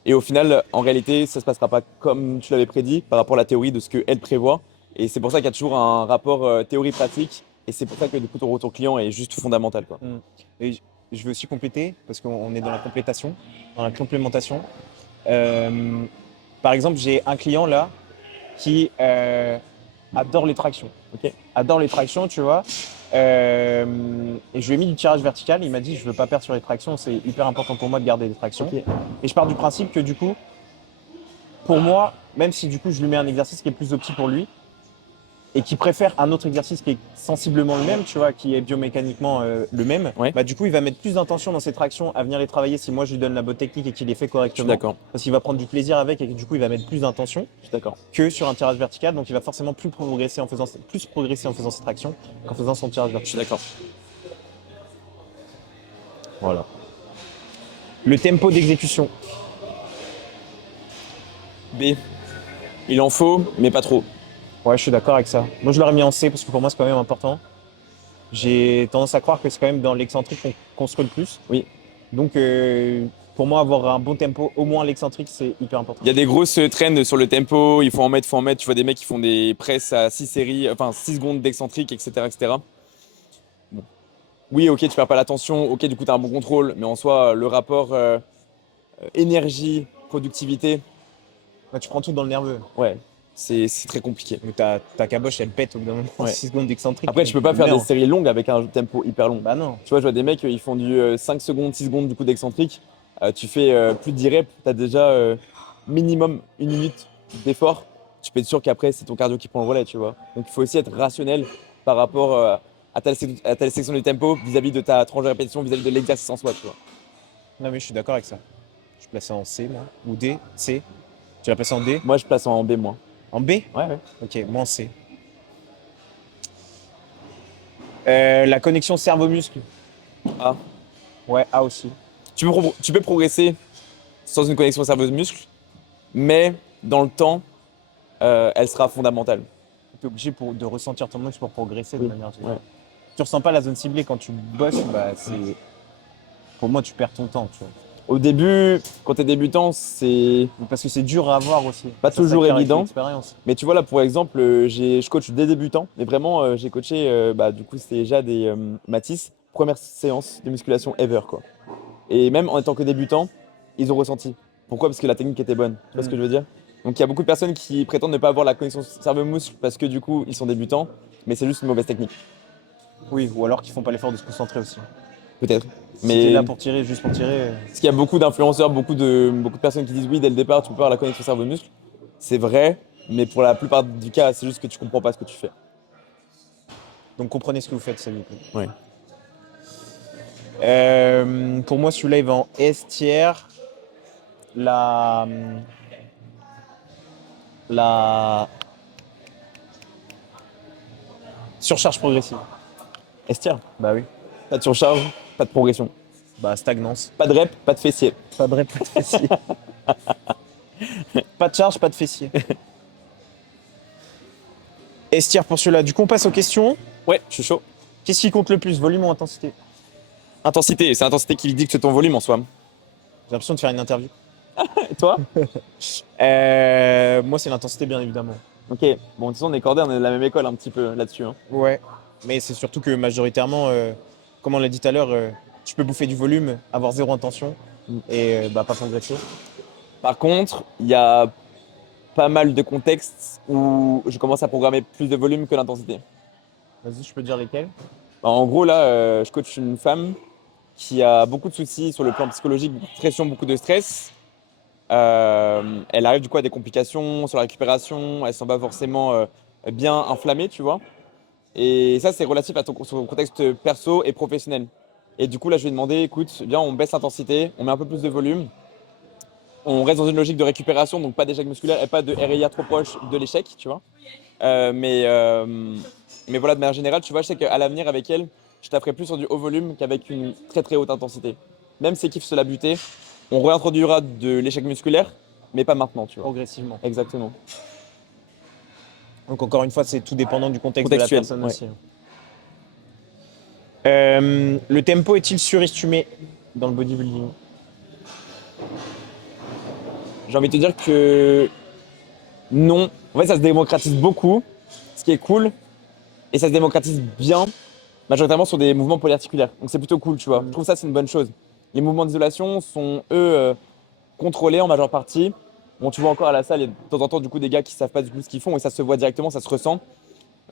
Et au final, en réalité, ça ne se passera pas comme tu l'avais prédit par rapport à la théorie de ce qu'elle prévoit. Et c'est pour ça qu'il y a toujours un rapport théorie-pratique. Et c'est pour ça que du coup, ton retour client est juste fondamental, quoi. Et je veux aussi compléter, parce qu'on est dans la complétation, dans la complémentation. Euh, Par exemple, j'ai un client là qui adore les tractions. Ok. Adore les tractions, tu vois. Et je lui ai mis du tirage vertical. Il m'a dit, je veux pas perdre sur les tractions. C'est hyper important pour moi de garder des tractions. Ok. Et je pars du principe que du coup, pour moi, même si du coup je lui mets un exercice qui est plus opti pour lui et qui préfère un autre exercice qui est sensiblement le même, tu vois, qui est biomécaniquement le même, Ouais. bah du coup il va mettre plus d'intention dans ses tractions à venir les travailler si moi je lui donne la bonne technique et qu'il les fait Je suis correctement. d'accord. Parce qu'il va prendre du plaisir avec et que du coup il va mettre plus d'intention Je suis d'accord. que sur un tirage vertical, donc il va forcément plus progresser en faisant ses tractions qu'en faisant son tirage Je suis vertical. d'accord. Voilà. Le tempo d'exécution. B. Il en faut, mais pas trop. Ouais, je suis d'accord avec ça. Moi, je l'aurais mis en C parce que pour moi, c'est quand même important. J'ai tendance à croire que c'est quand même dans l'excentrique qu'on construit le plus. Oui. Donc, pour moi, avoir un bon tempo, au moins l'excentrique, c'est hyper important. Il y a des grosses trends sur le tempo, il faut en mettre, faut en mettre. Tu vois des mecs qui font des presses à 6 séries, enfin 6 secondes d'excentrique, etc., etc. Bon. Oui, ok, tu perds pas l'attention, ok, du coup, tu as un bon contrôle, mais en soi, le rapport énergie, productivité, Ouais, tu prends tout dans le nerveux. ouais, c'est très compliqué. Donc, ta caboche, elle pète au bout d'un moment, Ouais. 6 secondes d'excentrique. Après, tu peux pas faire des Néant. séries longues avec un tempo hyper long. Bah non. Tu vois, je vois des mecs, ils font du 5 secondes, 6 secondes du coup d'excentrique. Tu fais plus de 10 reps, tu as déjà minimum 1 minute d'effort. Tu peux être sûr qu'après, c'est ton cardio qui prend le relais, tu vois. Donc, il faut aussi être rationnel par rapport à ta section du tempo vis-à-vis de ta tranche de répétition, vis-à-vis de l'exercice en soi, tu vois. Non, mais je suis d'accord avec ça. Je suis placé en C, moi. Ou D, C. Tu l'as placé en D? Moi, je place en B-. En B? Ouais. Ok, moi en C. La connexion cerveau-muscle. A. Ouais, A aussi. Tu peux progresser sans une connexion cerveau-muscle, mais dans le temps, elle sera fondamentale. tu es obligé de ressentir ton muscle pour progresser de Oui, manière générale. ouais. Tu ressens pas la zone ciblée quand tu bosses, bah, pour moi, tu perds ton temps, tu vois. Au début, quand tu es débutant, c'est Parce que c'est dur à avoir aussi. pas Ça toujours s'acquiert avec évident. l'expérience. Mais tu vois, là, pour exemple, je coach des débutants. Mais vraiment, j'ai coaché, bah, du coup, c'était Jade et Mathis. Première séance de musculation ever, quoi. Et même en étant que débutant, ils ont ressenti. Pourquoi? Parce que la technique était bonne. Tu vois ce que je veux dire? Donc, il y a beaucoup de personnes qui prétendent ne pas avoir la connexion cerveau-muscle parce que, du coup, ils sont débutants. Mais c'est juste une mauvaise technique. Oui, ou alors qu'ils font pas l'effort de se concentrer aussi. Peut-être. Si t'es Mais là pour tirer, juste pour tirer. parce qu'il y a beaucoup d'influenceurs, beaucoup de personnes qui disent oui, dès le départ, tu peux avoir la connexion cerveau-muscle. C'est vrai, mais pour la plupart du cas, c'est juste que tu comprends pas ce que tu fais. Donc comprenez ce que vous faites, ça du coup. Ouais. Pour moi, celui-là, il va en S tiers. La. La. Surcharge progressive. Estière, Bah oui. pas de surcharge, pas de progression. Bah stagnance. Pas de rep, pas de fessier. Pas de rep, pas de fessier. Pas de charge, pas de fessier. S tiers pour celui-là. Du coup, on passe aux questions. Ouais, je suis chaud. Qu'est-ce qui compte le plus, volume ou intensité? Intensité, c'est l'intensité qui dicte ton volume en soi. J'ai l'impression de faire une interview. Et toi? Moi, c'est l'intensité, bien évidemment. Ok, bon, de toute façon, on est cordés, on est de la même école un petit peu là-dessus, hein. Ouais. Mais c'est surtout que majoritairement, comme on l'a dit tout à l'heure, tu peux bouffer du volume, avoir zéro intention et bah, pas progresser. Par contre, il y a pas mal de contextes où je commence à programmer plus de volume que l'intensité. Vas-y, je peux dire lesquels? Bah, en gros, là, je coach une femme qui a beaucoup de soucis sur le plan psychologique, beaucoup de pression, beaucoup de stress. Elle arrive du coup à des complications sur la récupération, elle ne sent pas forcément bien inflammée, tu vois. Et ça, c'est relatif à son contexte perso et professionnel. Et du coup, là, je lui ai demandé, écoute, viens, on baisse l'intensité, on met un peu plus de volume, on reste dans une logique de récupération, donc pas d'échec musculaire et pas de RIA trop proche de l'échec, tu vois. Euh, mais, euh, mais voilà, de manière générale, tu vois, je sais qu'à l'avenir, avec elle, je taperai plus sur du haut volume qu'avec une très très haute intensité. Même si elle kiffe se la buter, on réintroduira de l'échec musculaire, mais pas maintenant, tu vois. Progressivement. Exactement. Donc encore une fois, c'est tout dépendant du contexte de la Contextuel, personne ouais. aussi. Le tempo est-il surestimé dans le bodybuilding? J'ai envie de te dire que non. En fait, ça se démocratise beaucoup, ce qui est cool, et ça se démocratise bien, majoritairement sur des mouvements polyarticulaires. Donc c'est plutôt cool, tu vois. Je trouve ça, c'est une bonne chose. Les mouvements d'isolation sont, eux, contrôlés en majeure partie. Bon, tu vois encore à la salle, il y a de temps en temps, du coup, des gars qui savent pas du tout ce qu'ils font, et ça se voit directement, ça se ressent.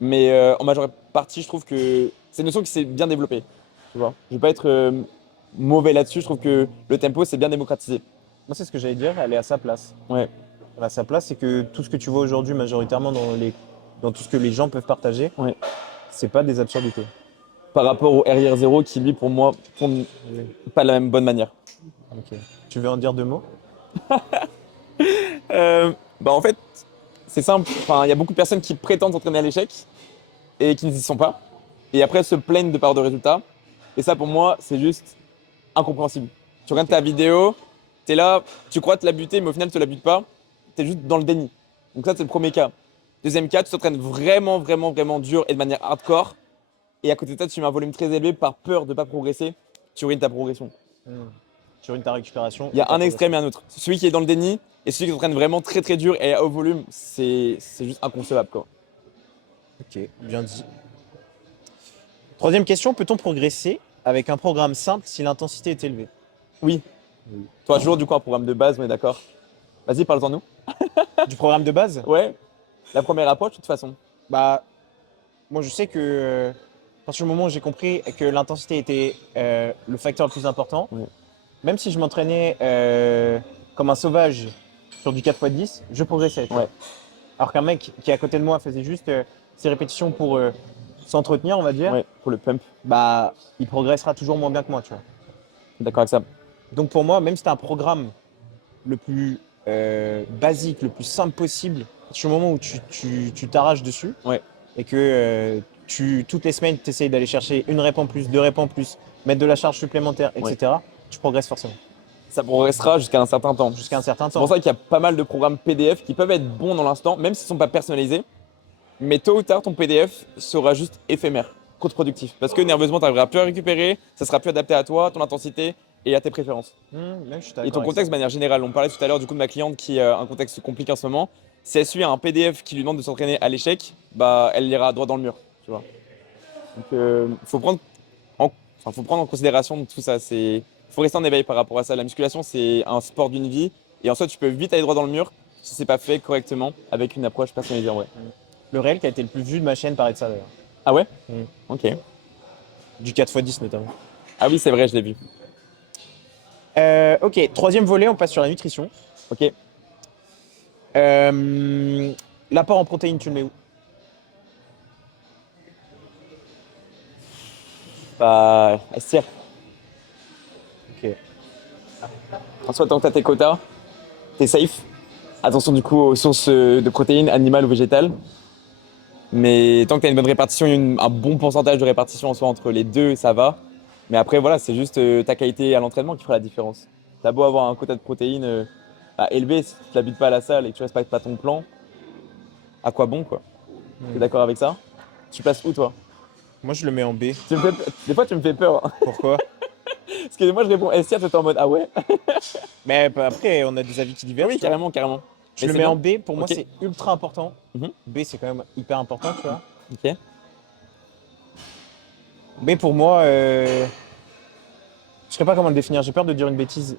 Mais en majeure partie, je trouve que c'est une notion qui s'est bien développée, tu vois. Je vais pas être mauvais là-dessus, je trouve que le tempo, c'est bien démocratisé. Moi, c'est ce que j'allais dire, elle est à sa place. Ouais. Elle est à sa place, c'est que tout ce que tu vois aujourd'hui, majoritairement dans tout ce que les gens peuvent partager, Ouais. c'est pas des absurdités. Par rapport au RIR0 qui, lui, pour moi, tourne pas de la même bonne manière. Ok. Tu veux en dire deux mots? Bah en fait, c'est simple. Enfin, il y a beaucoup de personnes qui prétendent s'entraîner à l'échec et qui n'y sont pas. Et après se plaignent de part de résultats. Et ça, pour moi, c'est juste incompréhensible. Tu regardes ta vidéo, tu es là, tu crois te la buter, mais au final, tu te la butes pas. Tu es juste dans le déni. Donc ça, c'est le premier cas. Deuxième cas, tu t'entraînes vraiment, vraiment, vraiment dur et de manière hardcore. Et à côté de ça, tu mets un volume très élevé par peur de ne pas progresser. Tu ruines ta progression. Sur une ta récupération. Il y a un extrême et un autre. Celui qui est dans le déni et celui qui s'entraîne vraiment très très dur et à haut volume, c'est juste inconcevable, quoi. Ok, bien dit. Troisième question, peut-on progresser avec un programme simple si l'intensité est élevée? Oui. Toi, toujours du coup un programme de base, on est d'accord. Vas-y, parle-en nous. Du programme de base? Ouais. La première approche, de toute façon. Bah, moi je sais que à partir du moment où j'ai compris que l'intensité était le facteur le plus important, Ouais. même si je m'entraînais comme un sauvage sur du 4x10, je progressais. Tu vois. Ouais. Alors qu'un mec qui est à côté de moi faisait juste ses répétitions pour s'entretenir, on va dire, Ouais, pour le pump. bah, il progressera toujours moins bien que moi. Tu vois. D'accord avec ça. Donc pour moi, même si tu as un programme le plus basique, le plus simple possible, au moment où tu t'arraches dessus Ouais. et que toutes les semaines, tu essayes d'aller chercher une rep en plus, deux reps en plus, mettre de la charge supplémentaire, etc., tu progresses forcément. Ça progressera jusqu'à un certain temps. Jusqu'à un certain C'est pour temps. ça qu'il y a pas mal de programmes PDF qui peuvent être bons dans l'instant, même s'ils ne sont pas personnalisés. mais tôt ou tard, ton PDF sera juste éphémère, contre-productif. Parce que nerveusement, tu n'arriveras plus à récupérer, ça sera plus adapté à toi, ton intensité et à tes préférences. Même, je suis Et ton d'accord avec ça. contexte de manière générale, on parlait tout à l'heure du coup de ma cliente qui a un contexte compliqué en ce moment. Si elle suit un PDF qui lui demande de s'entraîner à l'échec, bah elle ira droit dans le mur, tu vois. Donc en, faut prendre en considération tout ça. Faut rester en éveil par rapport à ça. La musculation, c'est un sport d'une vie, et en soi, tu peux vite aller droit dans le mur si c'est pas fait correctement avec une approche personnalisée en vrai. Le réel qui a été le plus vu de ma chaîne parlait de ça d'ailleurs. Ah ouais? Mm. Ok. Du 4x10 notamment. Ah oui, c'est vrai, je l'ai vu. Ok, troisième volet, on passe sur la nutrition. Ok. L'apport en protéines, tu le mets où? Bah, estière. Ok. En soi, tant que t'as tes quotas, t'es safe. Attention du coup aux sources de protéines, animales ou végétales. Mais tant que tu as une bonne répartition, un bon pourcentage de répartition en soi entre les deux, ça va. Mais après, voilà, c'est juste ta qualité à l'entraînement qui fera la différence. T'as beau avoir un quota de protéines élevé, si tu n'habites pas à la salle et que tu respectes pas ton plan, à quoi bon, quoi? T'es d'accord avec ça? Tu places où, toi? Moi, je le mets en B. Des fois, tu me fais peur, hein. Pourquoi? Parce que moi, je réponds S tier, toi, t'es en mode ah ouais? Mais après, on a des avis qui divergent. Oui, Tu vois. carrément, carrément. Je Mais le c'est mets en bien. B. Pour moi, Ok. c'est ultra important. Mhm. B, c'est quand même hyper important, tu vois. Ok. B, pour moi, je sais pas comment le définir. J'ai peur de dire une bêtise.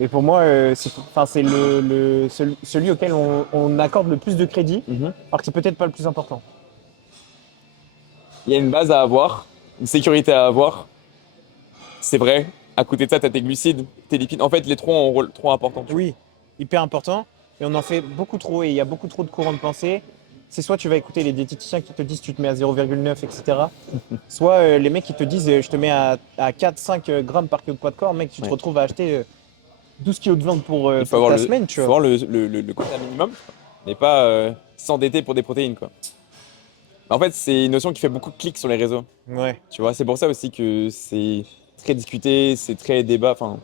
Mais pour moi, c'est celui auquel on accorde le plus de crédit, Mhm. alors que c'est peut-être pas le plus important. Il y a une base à avoir, une sécurité à avoir. C'est vrai. À côté de ça, t'as tes glucides, tes lipides. En fait, les trois ont un rôle trop important, tu vois. Oui, hyper important. Et on en fait beaucoup trop et il y a beaucoup trop de courants de pensée. C'est soit tu vas écouter les diététiciens qui te disent tu te mets à 0,9, etc. Soit les mecs qui te disent je te mets à 4-5 grammes par kilo de poids de corps, mec, tu te Ouais. retrouves à acheter 12 kilos de viande Il faut pour avoir ta semaine, tu faut vois. avoir le quota minimum, mais pas s'endetter pour des protéines, quoi. En fait, c'est une notion qui fait beaucoup de clics sur les réseaux, Ouais. tu vois. C'est pour ça aussi que c'est très discuté, c'est très débat. Enfin,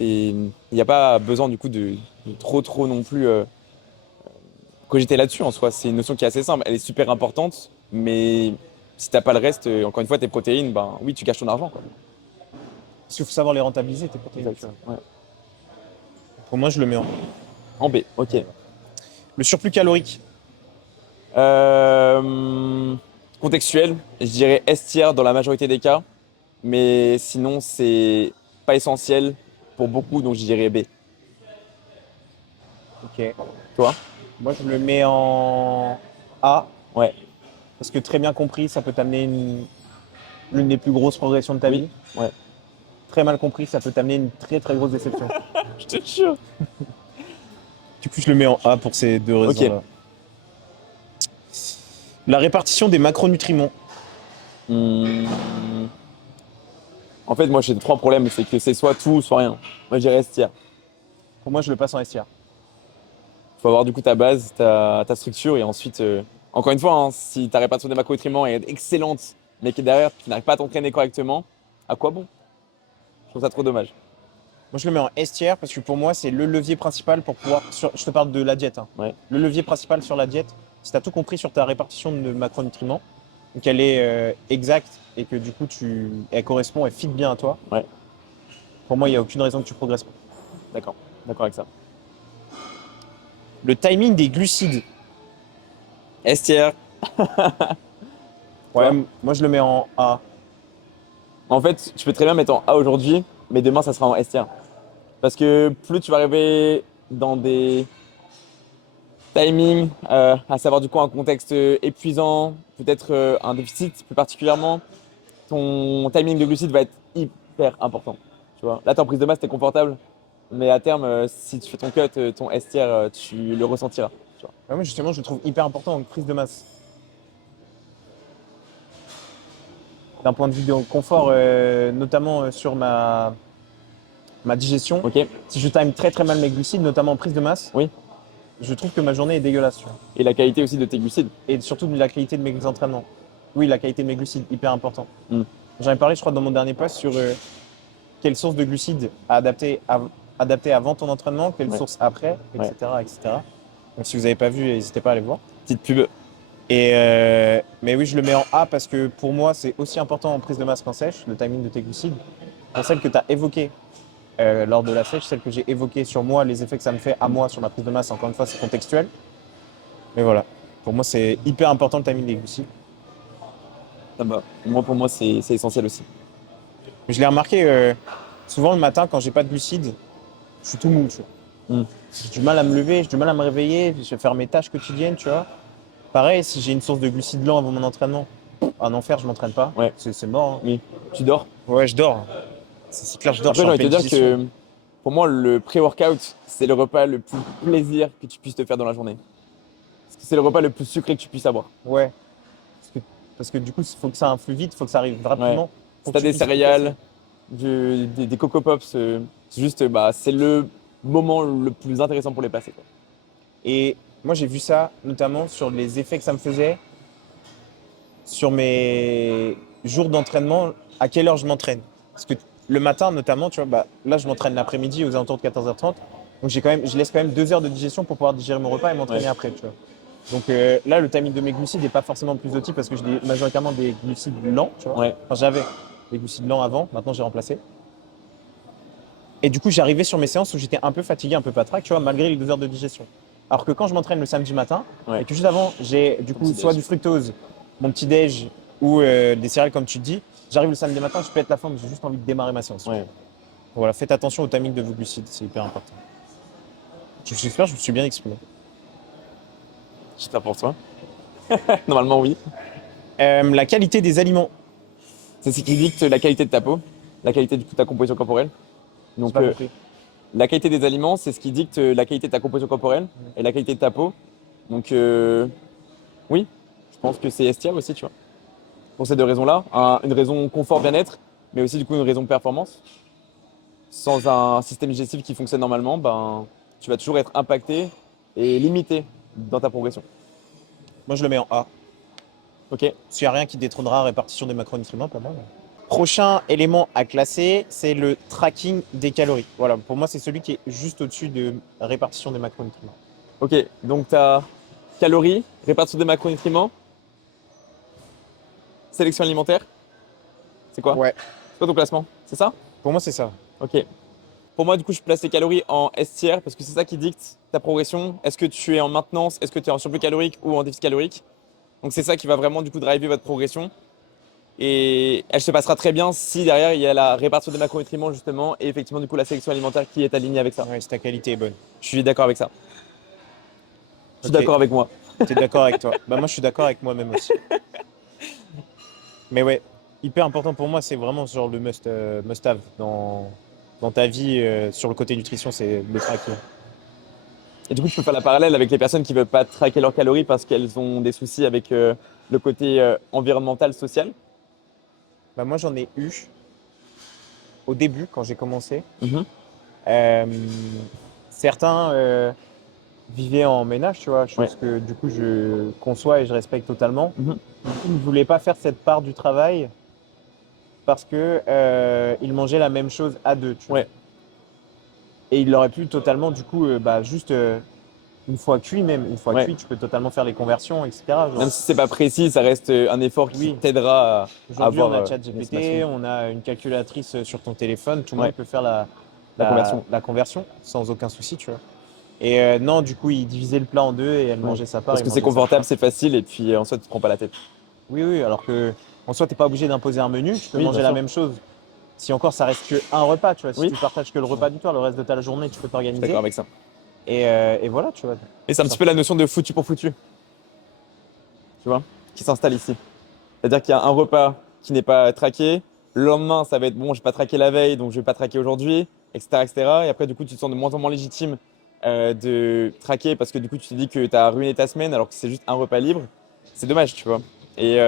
il n'y a pas besoin du coup de trop non plus cogiter là-dessus en soi. C'est une notion qui est assez simple. Elle est super importante, mais si t'as pas le reste, encore une fois, tes protéines, ben oui, tu gâches ton argent, quoi. Parce qu'il faut savoir les rentabiliser, tes protéines, tu Exact. vois. Ouais. Pour moi, je le mets en. En B, ok. Le surplus calorique. Euh, Contextuel, je dirais S tier dans la majorité des cas, mais sinon c'est pas essentiel pour beaucoup, donc je dirais B. Ok. Toi? Moi, je le mets en A. Ouais, Parce que très bien compris, ça peut t'amener l'une des plus grosses progressions de ta oui, vie. ouais. Très mal compris, ça peut t'amener une très très grosse déception. Je te jure. Du coup, je le mets en A pour ces deux Ok. raisons-là. La répartition des macronutriments. Hmm. En fait, moi j'ai trois problèmes, c'est que c'est soit tout, soit rien. Moi je dirais S tier. Pour moi, je le passe en S tier. Faut avoir du coup ta base, ta structure, et ensuite, encore une fois, hein, si ta répartition des macronutriments est excellente, mais que derrière tu n'arrives pas à t'entraîner correctement, à quoi bon? Je trouve ça trop dommage. Moi, je le mets en S tier parce que pour moi, c'est le levier principal pour pouvoir. Je te parle de la diète, hein. Ouais, Le levier principal sur la diète, si tu as tout compris sur ta répartition de macronutriments, qu'elle est exacte et que du coup, elle correspond, elle fit bien à toi, ouais, pour moi, il n'y a aucune raison que tu progresses pas. d'accord, d'accord avec ça. Le timing des glucides. S tier. Ouais, Toi? moi, je le mets en A. En fait, tu peux très bien mettre en A aujourd'hui, mais demain, ça sera en S tier. Parce que plus tu vas arriver dans des timings, à savoir du coup un contexte épuisant, peut-être un déficit plus particulièrement, ton timing de glucides va être hyper important. Tu vois. Là, t'es en prise de masse, t'es confortable, mais à terme, si tu fais ton cut, ton S tier, tu le ressentiras. Tu vois. Ouais, moi, justement, je le trouve hyper important en prise de masse. D'un point de vue de confort, notamment sur ma digestion. Ok? Si je time très très mal mes glucides, notamment en prise de masse, Oui. je trouve que ma journée est dégueulasse, tu vois. Et la qualité aussi de tes glucides. Et surtout de la qualité de mes entraînements. Oui, la qualité de mes glucides, hyper important. Mm. J'en ai parlé, je crois, dans mon dernier post sur quelle source de glucides adapter avant ton entraînement, quelle Ouais, source après, ouais. etc., etc. Donc si vous n'avez pas vu, n'hésitez pas à aller voir. Petite pub. Mais oui, je le mets en A parce que pour moi, c'est aussi important en prise de masse qu'en sèche, le timing de tes glucides. Pour celle que tu as évoquée lors de la sèche, celle que j'ai évoquée sur moi, les effets que ça me fait à moi sur ma prise de masse, encore une fois, c'est contextuel. Mais voilà, pour moi, c'est hyper important le timing des glucides. Ça va. Moi, pour moi, c'est essentiel aussi. Mais je l'ai remarqué, souvent le matin, quand j'ai pas de glucides, je suis tout mou, tu vois. Mm. J'ai du mal à me lever, j'ai du mal à me réveiller, je vais faire mes tâches quotidiennes, tu vois. Pareil, si j'ai une source de glucides lents avant mon entraînement, un enfer, je m'entraîne pas. Ouais. C'est mort. Hein. Oui. Tu dors. Ouais, je dors. C'est clair, je dors. Après, Je j'ai suis en envie de te pleine dire digestion. que pour moi, le pré-workout, c'est le repas le plus plaisir que tu puisses te faire dans la journée. Parce que c'est le repas le plus sucré que tu puisses avoir. Ouais. Parce que du coup, il faut que ça influe vite, il faut que ça arrive Ouais. rapidement. Si Faut que t'as tu des puisses tout céréales, casser. des Coco Pops, c'est juste, bah, c'est le moment le plus intéressant pour les passer, quoi. Et moi, j'ai vu ça notamment sur les effets que ça me faisait sur mes jours d'entraînement, à quelle heure je m'entraîne. Parce que le matin, notamment, tu vois, bah, là, je m'entraîne l'après-midi aux alentours de 14h30. Donc, je laisse quand même 2 heures de digestion pour pouvoir digérer mon repas et m'entraîner Ouais. après, tu vois. Donc là, le timing de mes glucides n'est pas forcément le plus optique parce que j'ai majoritairement des glucides lents, tu vois. Ouais. Enfin, j'avais des glucides lents avant, maintenant j'ai remplacé. Et du coup, j'arrivais sur mes séances où j'étais un peu fatigué, un peu patraque, tu vois, malgré les 2 heures de digestion. Alors que quand je m'entraîne le samedi matin, et Ouais. que juste avant, j'ai du Ton coup petit soit déj. du fructose, mon petit déj ou des céréales comme tu te dis, j'arrive le samedi matin, je pète la forme, j'ai juste envie de démarrer ma séance. Ouais. Voilà, faites attention au timing de vos glucides, c'est hyper important. J'espère que je me suis bien exprimé. J'espère pour toi. Normalement, oui. La qualité des aliments, C'est ce qui dicte la qualité de ta peau, la qualité de ta composition corporelle. j'ai Donc, pas compris. la qualité des aliments, c'est ce qui dicte la qualité de ta composition corporelle et la qualité de ta peau. Donc, oui, je pense que c'est STIA aussi, tu vois. Pour ces deux raisons-là, une raison confort bien-être, mais aussi du coup une raison performance. Sans un système digestif qui fonctionne normalement, ben, tu vas toujours être impacté et limité dans ta progression. Moi, je le mets en A. Ok, Parce qu'il n'y a rien qui détrônera la répartition des macronutriments pour moi. Prochain élément à classer, c'est le tracking des calories. Voilà, pour moi, c'est celui qui est juste au-dessus de répartition des macronutriments. ok. Donc tu as calories, répartition des macronutriments, sélection alimentaire. C'est quoi? Ouais, C'est quoi ton classement? C'est ça? pour moi, c'est ça. Ok. Pour moi, du coup, je place les calories en S tiers parce que c'est ça qui dicte ta progression. Est-ce que tu es en maintenance? Est-ce que tu es en surplus calorique ou en déficit calorique? Donc, c'est ça qui va vraiment, du coup, driver votre progression. Et elle se passera très bien si derrière, il y a la répartition des macronutriments, justement, et effectivement, du coup, la sélection alimentaire qui est alignée avec ça. Ouais, si ta qualité est bonne. Je suis d'accord avec ça. Je suis Ok, d'accord avec moi. t'es d'accord avec toi. Bah, moi, je suis d'accord avec moi-même aussi. Mais ouais, hyper important pour moi, c'est vraiment genre le must-have dans ta vie sur le côté nutrition, c'est le tracking. Et du coup, tu peux faire la parallèle avec les personnes qui ne veulent pas traquer leurs calories parce qu'elles ont des soucis avec le côté environnemental, social. Bah, moi, j'en ai eu au début, quand j'ai commencé. Mhm. Euh, certains vivaient en ménage, tu vois, Ouais. chose que du coup je conçois et je respecte totalement. Mhm. Ils ne voulaient pas faire cette part du travail parce que ils mangeaient la même chose à deux, tu vois. Ouais. Et ils l'auraient pu totalement, du coup, bah, juste une fois cuit même, une fois Ouais. cuit, tu peux totalement faire les conversions, etc. Genre. Même si c'est pas précis, ça reste un effort qui Oui, t'aidera à aujourd'hui on avoir a une ChatGPT, estimation. on a une calculatrice sur ton téléphone, tout le Ouais, monde peut faire la conversion. la conversion sans aucun souci, tu vois. Et non, du coup, ils divisaient le plat en deux et elle Ouais. mangeait sa part, Parce il que c'est mangeait sa confortable, part. c'est facile, et puis en soi, tu te prends pas la tête. Oui, oui, alors que en soi, t'es pas obligé d'imposer un menu, tu peux Oui, bien manger la sûr. même chose. Si encore ça reste que un repas, tu vois, si Oui, tu partages que le ouais, repas du soir, le reste de ta journée, tu peux je suis d'accord t'organiser. avec ça. Et voilà, tu vois. Et c'est un petit peu la notion de foutu pour foutu, tu vois, qui s'installe ici. C'est-à-dire qu'il y a un repas qui n'est pas traqué. Le lendemain, ça va être bon, j'ai pas traqué la veille, donc je vais pas traquer aujourd'hui, etc., etc. Et après, du coup, tu te sens de moins en moins légitime de traquer parce que du coup, tu te dis que tu as ruiné ta semaine alors que c'est juste un repas libre. C'est dommage, tu vois. Et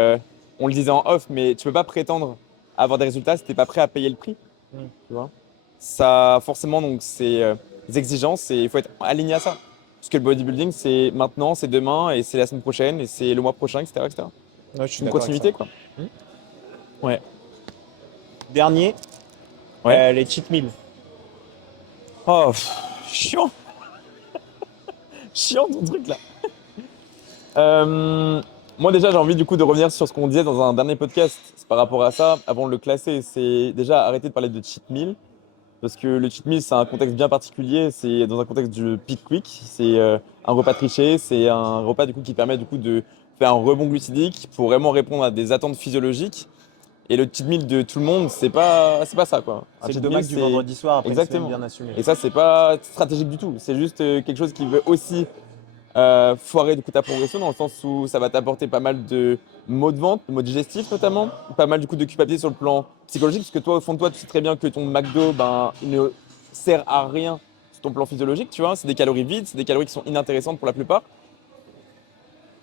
on le disait en off, mais tu peux pas prétendre avoir des résultats si t'es pas prêt à payer le prix, Mm. tu vois. Ça, forcément, donc, c'est des exigences et il faut être aligné à ça. Parce que le bodybuilding, c'est maintenant, c'est demain, et c'est la semaine prochaine, et c'est le mois prochain, etc., etc. Ouais, je suis C'est une d'accord avec ça. continuité, quoi. Mm. Ouais. Dernier, Ouais. les cheat meals. Oh, chiant. Chiant ton truc là. Moi déjà j'ai envie du coup de revenir sur ce qu'on disait dans un dernier podcast. C'est par rapport à ça, avant de le classer, c'est déjà arrêter de parler de cheat meal. Parce que le cheat meal c'est un contexte bien particulier, c'est dans un contexte du peak quick, c'est un repas triché, c'est un repas du coup qui permet du coup de faire un rebond glucidique pour vraiment répondre à des attentes physiologiques. Et le cheat meal de tout le monde, c'est pas ça quoi. Un C'est le cheat meal domac du vendredi soir après une semaine exactement. bien assumée. Et ça c'est pas stratégique du tout, c'est juste quelque chose qui veut aussi foirer du coup ta progression dans le sens où ça va t'apporter pas mal de maux de ventre, de maux digestifs notamment, pas mal du coup de culpabilité sur le plan psychologique, parce que toi au fond de toi tu sais très bien que ton McDo ben il ne sert à rien sur ton plan physiologique, tu vois, c'est des calories vides, c'est des calories qui sont inintéressantes pour la plupart.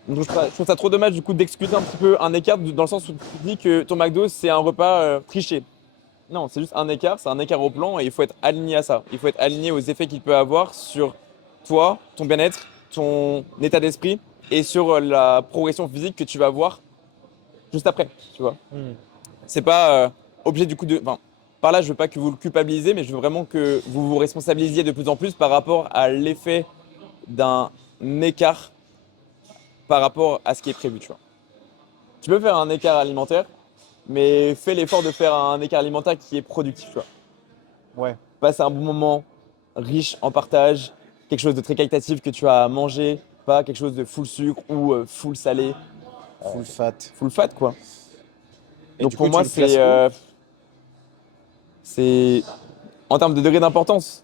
Donc je trouve ça trop dommage du coup d'excuser un petit peu un écart dans le sens où tu dis que ton McDo c'est un repas triché. Non, c'est juste un écart, c'est un écart au plan et il faut être aligné à ça. Il faut être aligné aux effets qu'il peut avoir sur toi, ton bien-être, ton état d'esprit et sur la progression physique que tu vas avoir juste après, tu vois. Hmm. C'est pas obligé du coup de... Enfin, par là, je veux pas que vous le culpabilisez, mais je veux vraiment que vous vous responsabilisiez de plus en plus par rapport à l'effet d'un écart par rapport à ce qui est prévu, tu vois. Tu peux faire un écart alimentaire, mais fais l'effort de faire un écart alimentaire qui est productif, tu vois. Ouais, Passe un bon moment riche en partage, quelque chose de très qualitatif que tu as mangé, pas quelque chose de full sucre ou full salé, full fat. full fat quoi. Et Donc du pour coup, tu moi le classes où? c'est en termes de degré d'importance,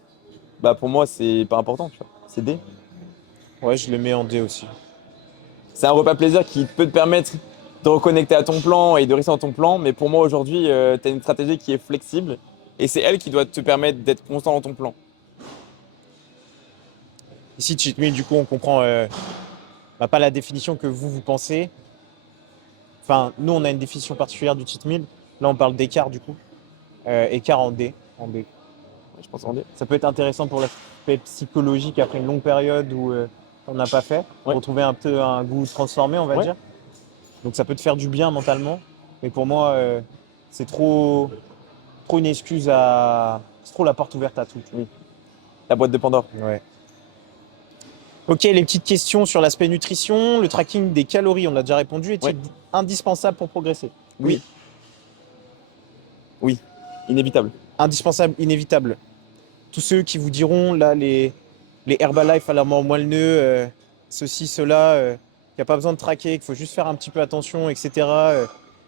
bah pour moi c'est pas important, tu vois. C'est D. Ouais, je le mets en D aussi. C'est un repas plaisir qui peut te permettre de reconnecter à ton plan et de rester dans ton plan, mais pour moi aujourd'hui, tu as une stratégie qui est flexible et c'est elle qui doit te permettre d'être constant dans ton plan. Ici, cheat meal, du coup, on comprend bah, pas la définition que vous pensez. Enfin, nous, on a une définition particulière du cheat meal. Là, on parle d'écart, du coup. Écart en D. En D. Je pense en D. Ça peut être intéressant pour l'aspect psychologique après une longue période où on n'a pas fait. Ouais. Retrouver un peu un goût transformé, on va Ouais. dire. Donc, ça peut te faire du bien mentalement. Mais pour moi, c'est trop une excuse à. C'est trop la porte ouverte à tout. Oui. La boîte de Pandore. Ouais. Ok, les petites questions sur l'aspect nutrition. Le tracking des calories, on a déjà répondu. Est-il Ouais. indispensable pour progresser? Oui. Oui. Inévitable. Indispensable, inévitable. Tous ceux qui vous diront, là, les Herbalife à la mort moelle-neu, ceci, cela, qu'il n'y a pas besoin de traquer, qu'il faut juste faire un petit peu attention, etc.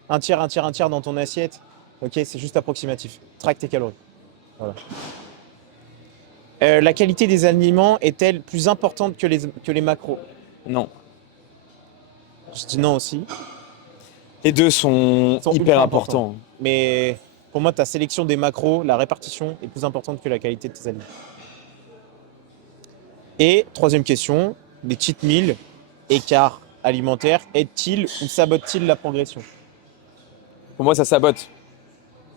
Un tiers, un tiers, un tiers dans ton assiette. Ok, c'est juste approximatif. Traque tes calories. Voilà. La qualité des aliments est-elle plus importante que les macros? Non. Je dis non aussi. Les deux sont Ils sont hyper ultra importants. Mais pour moi, ta sélection des macros, la répartition est plus importante que la qualité de tes aliments. Et troisième question, les cheat meals, écart alimentaire, aident-ils ou sabotent-ils la progression? Pour moi, ça sabote.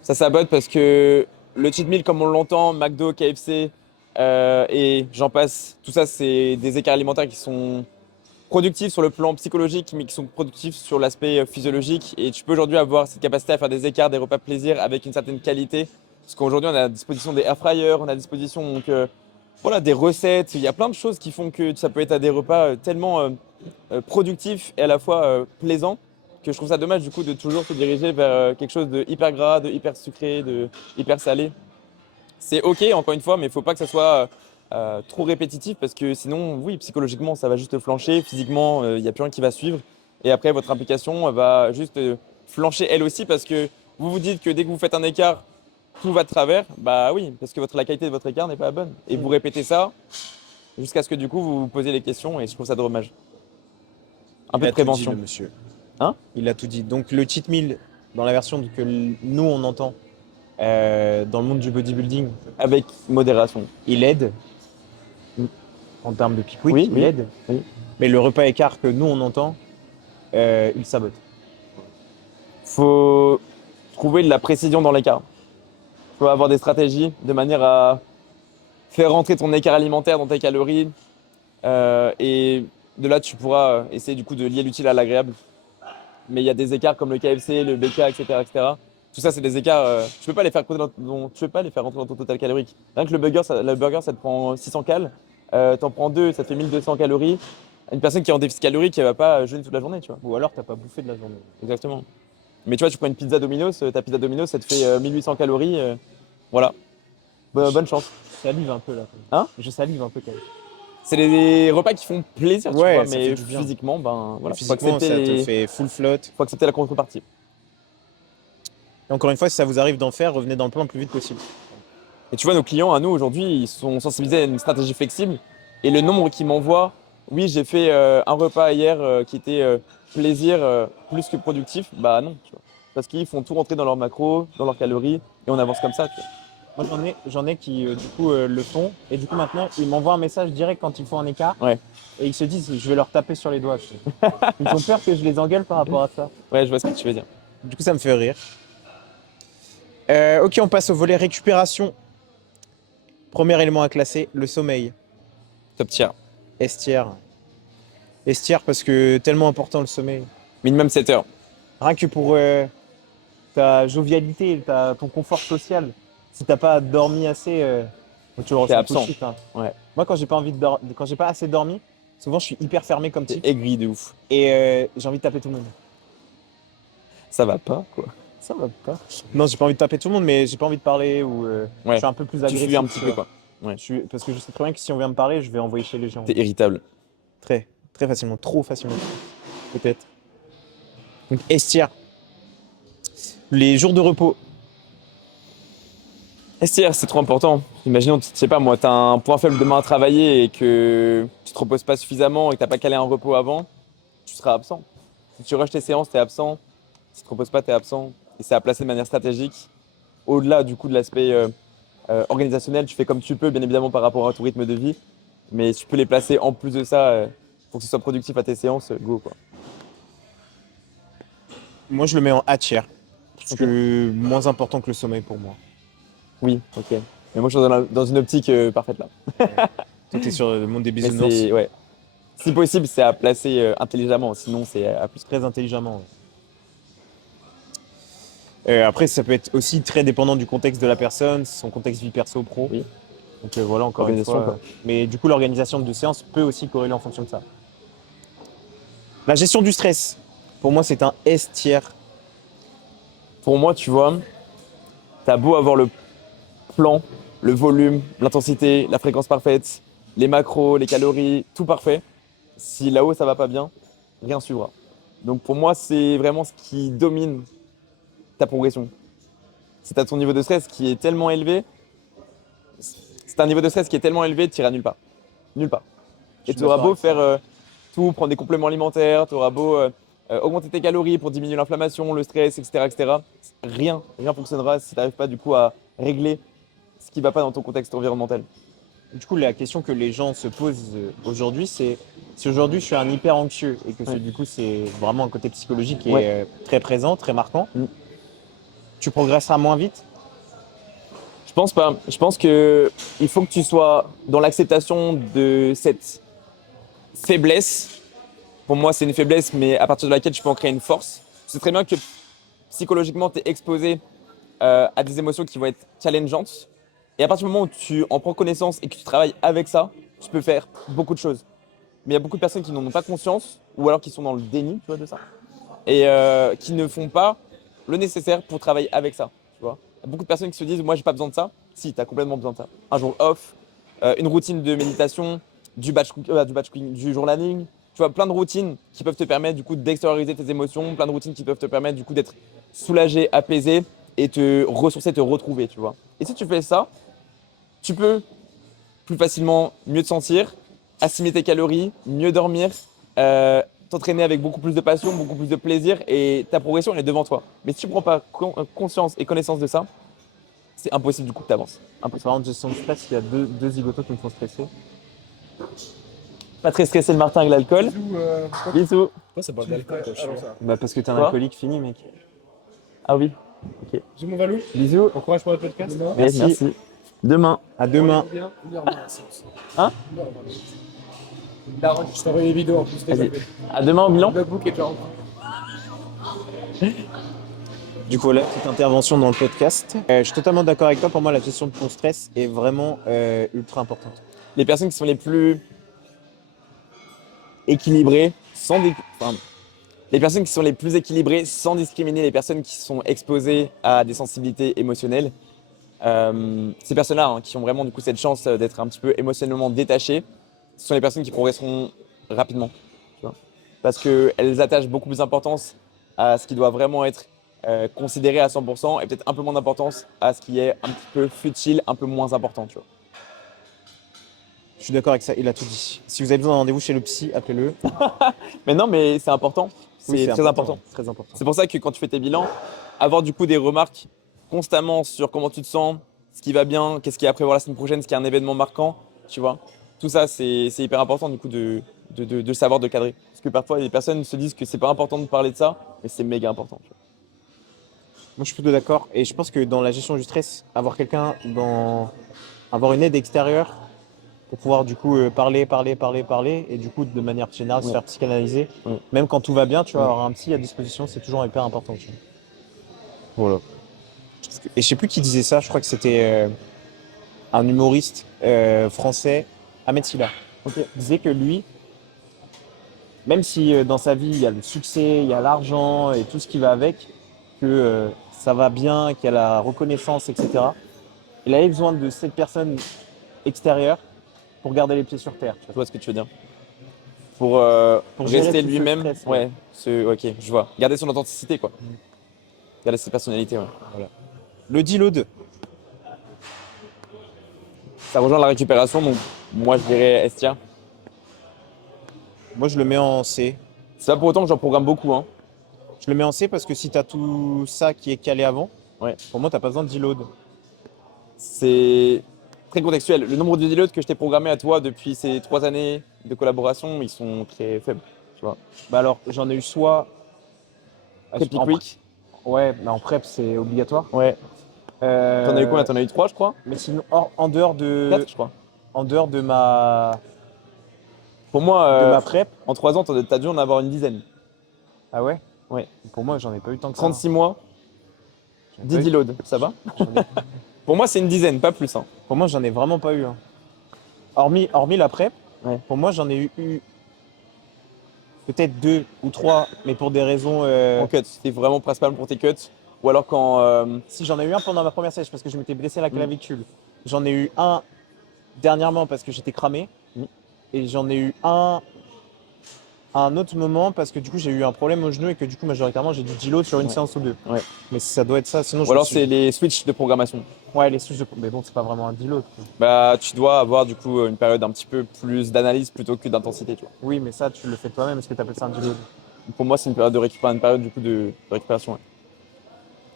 Ça sabote parce que le cheat meal, comme on l'entend, McDo, KFC et j'en passe, tout ça, c'est des écarts alimentaires qui sont productifs sur le plan psychologique, mais qui sont productifs sur l'aspect physiologique. Et tu peux aujourd'hui avoir cette capacité à faire des écarts, des repas plaisir avec une certaine qualité. Parce qu'aujourd'hui, on a à disposition des air fryers, on a à disposition donc, voilà, des recettes. Il y a plein de choses qui font que ça peut être à des repas tellement productifs et à la fois plaisants que je trouve ça dommage du coup de toujours se diriger vers quelque chose de hyper gras, de hyper sucré, de hyper salé. C'est ok encore une fois, mais il faut pas que ça soit trop répétitif parce que sinon, oui, psychologiquement, ça va juste flancher, physiquement, il n'y a plus rien qui va suivre. Et après, votre implication va juste flancher elle aussi parce que vous vous dites que dès que vous faites un écart, tout va de travers. Bah oui, parce que la qualité de votre écart n'est pas bonne. Et vous répétez ça jusqu'à ce que du coup vous vous posez les questions et je trouve ça dommage. Un peu Il de a tout dit, le prévention. monsieur. Hein? Il a tout dit. Donc le cheat meal, dans la version que nous, on entend dans le monde du bodybuilding, Avec modération. il aide. En termes de peak week, Oui, il oui, aide. oui. Mais le repas écart que nous, on entend, il sabote. Faut trouver de la précision dans l'écart. Faut avoir des stratégies de manière à faire rentrer ton écart alimentaire dans tes calories. Et de là, tu pourras essayer du coup de lier l'utile à l'agréable. Mais il y a des écarts comme le KFC, le BK, etc., etc. Tout ça, c'est des écarts. Tu peux pas les faire tu peux pas les faire rentrer dans ton total calorique. Rien que le burger, ça te prend 600 cales. t'en prends 2, ça te fait 1200 calories. Une personne qui est en déficit calorique, elle va pas jeûner toute la journée, tu vois. Ou alors, t'as pas bouffé de la journée. Exactement. Mais tu vois, tu prends une pizza Domino's, ta pizza Domino's, ça te fait 1800 calories. Voilà. Bonne chance. Je salive un peu là. Hein? Je salive un peu quand même. C'est des repas qui font plaisir, tu Ouais, vois, ça mais fait du bien. physiquement, ben voilà. Physiquement, ça te fait full flotte. Faut accepter la contrepartie. Et encore une fois, si ça vous arrive d'en faire, revenez dans le plan le plus vite possible. Et tu vois, nos clients, à nous, aujourd'hui, ils sont sensibilisés à une stratégie flexible. Et le nombre qu'ils m'envoient, oui, j'ai fait un repas hier qui était plaisir plus que productif, bah non, tu vois. Parce qu'ils font tout rentrer dans leurs macros, dans leurs calories, et on avance comme ça, tu vois. Moi, j'en ai qui, du coup, le font. Et du coup, maintenant, ils m'envoient un message direct quand ils font un écart. Ouais. Et ils se disent, je vais leur taper sur les doigts. Tu sais. Ils ont peur que je les engueule par rapport à ça. Ouais, je vois ce que tu veux dire. Du coup, ça me fait rire. Ok, on passe au volet récupération. Premier élément à classer, le sommeil. Top tier. Estière. Estière parce que tellement important le sommeil. Minimum 7 heures. Rien que pour ta jovialité, ton confort social. Si t'as pas dormi assez, tu le ressens tout de absent. suite, hein. Ouais. Moi, quand j'ai pas quand j'ai pas assez dormi, souvent je suis hyper fermé comme T'es type aigri de ouf. et j'ai envie de taper tout le monde. Ça va pas, quoi. Ça va pas. Non, j'ai pas envie de taper tout le monde, mais j'ai pas envie de parler ou je Ouais. suis un peu plus Tu agressif. fuis un petit tu peu, vois. quoi. Ouais. Parce que je sais très bien que si on vient me parler, je vais envoyer chez les gens. T'es irritable. Très, très facilement, trop facilement, peut-être. Donc estière. Les jours de repos. STR, c'est trop important. Imaginons, je sais pas moi, t'as un point faible demain à travailler et que tu te reposes pas suffisamment et que t'as pas calé un repos avant, tu seras absent. Si tu rushes tes séances, t'es absent. Si tu te reposes pas, t'es absent. Et c'est à placer de manière stratégique. Au-delà du coup de l'aspect organisationnel, tu fais comme tu peux, bien évidemment par rapport à ton rythme de vie. Mais si tu peux les placer en plus de ça pour que ce soit productif à tes séances, go quoi. Moi, je le mets en A tiers. Parce Ok. que moins important que le sommeil pour moi. Oui, ok. Mais moi je suis dans une optique parfaite là. Toi, t'es sur le monde des Mais bisounours. c'est, ouais. Si possible, c'est à placer intelligemment, sinon c'est à plus. Très intelligemment. Après, ça peut être aussi très dépendant du contexte de la personne, son contexte vie perso, pro. Oui. Donc voilà, encore une Organisation, fois. quoi. Mais du coup, l'organisation de séance peut aussi corréler en fonction de ça. La gestion du stress. Pour moi, c'est un S tiers. Pour moi, tu vois, t'as beau avoir le plan, le volume, l'intensité, la fréquence parfaite, les macros, les calories, tout parfait. Si là-haut ça va pas bien, rien suivra. Donc pour moi, c'est vraiment ce qui domine ta progression. Si tu as ton niveau de stress qui est tellement élevé, si t'as un niveau de stress qui est tellement élevé, tu iras nulle part. Nulle part. Je Et suis tu auras d'accord beau avec ça. faire tout, prendre des compléments alimentaires, tu auras beau augmenter tes calories pour diminuer l'inflammation, le stress, etc., etc. Rien fonctionnera si tu n'arrives pas du coup à régler ce qui ne va pas dans ton contexte environnemental. Du coup, la question que les gens se posent aujourd'hui, c'est si aujourd'hui je suis un hyper anxieux et que Ouais. du coup c'est vraiment un côté psychologique qui Ouais. est très présent, très marquant, Mm. tu progresseras moins vite. Je pense pas. Je pense que il faut que tu sois dans l'acceptation de cette faiblesse. Pour moi, c'est une faiblesse, mais à partir de laquelle tu peux en créer une force. C'est très bien que psychologiquement, tu es exposé à des émotions qui vont être challengeantes. Et à partir du moment où tu en prends connaissance et que tu travailles avec ça, tu peux faire beaucoup de choses. Mais il y a beaucoup de personnes qui n'en ont pas conscience, ou alors qui sont dans le déni, tu vois, de ça, et qui ne font pas le nécessaire pour travailler avec ça, tu vois. Il y a beaucoup de personnes qui se disent, moi, j'ai pas besoin de ça. Si, tu as complètement besoin de ça. Un jour off, une routine de méditation, du journaling, tu vois, plein de routines qui peuvent te permettre du coup d'extérioriser tes émotions, plein de routines qui peuvent te permettre du coup d'être soulagé, apaisé et te ressourcer, te retrouver, tu vois. Et si tu fais ça, tu peux plus facilement mieux te sentir, assimiler tes calories, mieux dormir, t'entraîner avec beaucoup plus de passion, beaucoup plus de plaisir et ta progression elle est devant toi. Mais si tu ne prends pas conscience et connaissance de ça, c'est impossible du coup que tu avances. Impossible. Par exemple, gestion de stress, il y a deux zigotos qui me font stresser. Pas très stressé le Martin avec l'alcool. Bisous. Pourquoi ça boit de l'alcool toi, je suis là. Bah parce que t'es un Quoi alcoolique fini, mec. Ah oui. Ok. J'ai mon Valou. Bisous. Bon courage pour le podcast. Merci. Merci. Demain. À demain. Bien, une heure dans la séance. Hein Je t'envoie des vidéos en plus. Vas-y. À demain au bilan. Le book est déjà en Du coup, là, petite intervention dans le podcast. Je suis totalement d'accord avec toi. Pour moi, la gestion de ton stress est vraiment ultra importante. les personnes qui sont les plus équilibrées, enfin, les personnes qui sont les plus équilibrées sans discriminer les personnes qui sont exposées à des sensibilités émotionnelles. Ces personnes-là, hein, qui ont vraiment du coup cette chance d'être un petit peu émotionnellement détachées, ce sont les personnes qui progresseront rapidement, tu vois. Parce qu'elles attachent beaucoup plus d'importance à ce qui doit vraiment être considéré à 100% et peut-être un peu moins d'importance à ce qui est un petit peu futile, un peu moins important, tu vois. Je suis d'accord avec ça, il a tout dit. Si vous avez besoin d'un rendez-vous chez le psy, appelez-le. Mais non, mais c'est important, Oui, c'est très important. très important. C'est pour ça que quand tu fais tes bilans, avoir du coup des remarques constamment sur comment tu te sens, ce qui va bien, qu'est-ce qu'il y a à prévoir la semaine prochaine, ce qui est un événement marquant, tu vois. Tout ça, c'est hyper important du coup de savoir de cadrer. Parce que parfois, les personnes se disent que c'est pas important de parler de ça, mais c'est méga important, tu vois. Moi, je suis plutôt d'accord. Et je pense que dans la gestion du stress, avoir une aide extérieure pour pouvoir du coup parler, et du coup, de manière générale, se Ouais. faire psychanalyser. Ouais. Même quand tout va bien, tu vois, Ouais. avoir un psy à disposition, c'est toujours hyper important, tu vois. Voilà. Et je sais plus qui disait ça, je crois que c'était un humoriste français, Ahmed Silla. Ok. Il disait que lui, même si dans sa vie il y a le succès, il y a l'argent et tout ce qui va avec, que ça va bien, qu'il y a la reconnaissance, etc. Il avait besoin de cette personne extérieure pour garder les pieds sur terre, tu Je vois. vois ce que tu veux dire. Pour Pour gérer rester tout ce lui-même, stress. ouais. Ok, je vois. Garder son authenticité, quoi. Garder ses personnalités, ouais. Voilà. Le deload, Ça rejoint la récupération, donc moi je dirais Estia. moi je le mets en C. C'est pas pour autant que j'en programme beaucoup, hein. Je le mets en C parce que si tu as tout ça qui est calé avant, Ouais. pour moi, tu n'as pas besoin de deload. C'est très contextuel. Le nombre de deloads que je t'ai programmé à toi depuis ces 3 années de collaboration, ils sont très faibles, tu vois. Bah alors, j'en ai eu soit Très pick en, pré- week. ouais, mais en prep, c'est obligatoire. Ouais. T'en as eu combien? Euh, T'en as eu 3, je crois? mais sinon, en dehors 4, je crois. de ma, Pour moi, de ma prep, en 3 ans, t'as dû en avoir une dizaine. ah ouais, Ouais. pour moi, j'en ai pas eu tant que ça, hein. 36 mois, J'en ai 10 pas eu- deloads, ça va? j'en ai- Pour moi, c'est une dizaine, pas plus, hein. Pour moi, j'en ai vraiment pas eu, hein. Hormis la prep, Ouais. pour moi, j'en ai eu peut-être deux ou trois, mais pour des raisons. En cut, c'était vraiment principalement pour tes cuts. Ou alors quand. Si j'en ai eu un pendant ma première sèche parce que je m'étais blessé à la Mm. clavicule. J'en ai eu un dernièrement parce que j'étais cramé. Mm. Et j'en ai eu un à un autre moment parce que du coup j'ai eu un problème au genou et que du coup majoritairement j'ai du deload sur une Ouais. séance ou deux. Ouais. Mais ça doit être ça, sinon Ou alors c'est les switches de programmation. Ouais, les souches de. Mais bon, c'est pas vraiment un deload, quoi. Bah, tu dois avoir du coup une période un petit peu plus d'analyse plutôt que d'intensité, tu vois. Oui, mais ça tu le fais toi-même, est-ce que tu appelles ça un deload? Pour moi, c'est une période de récupération, une période du coup de récupération, ouais.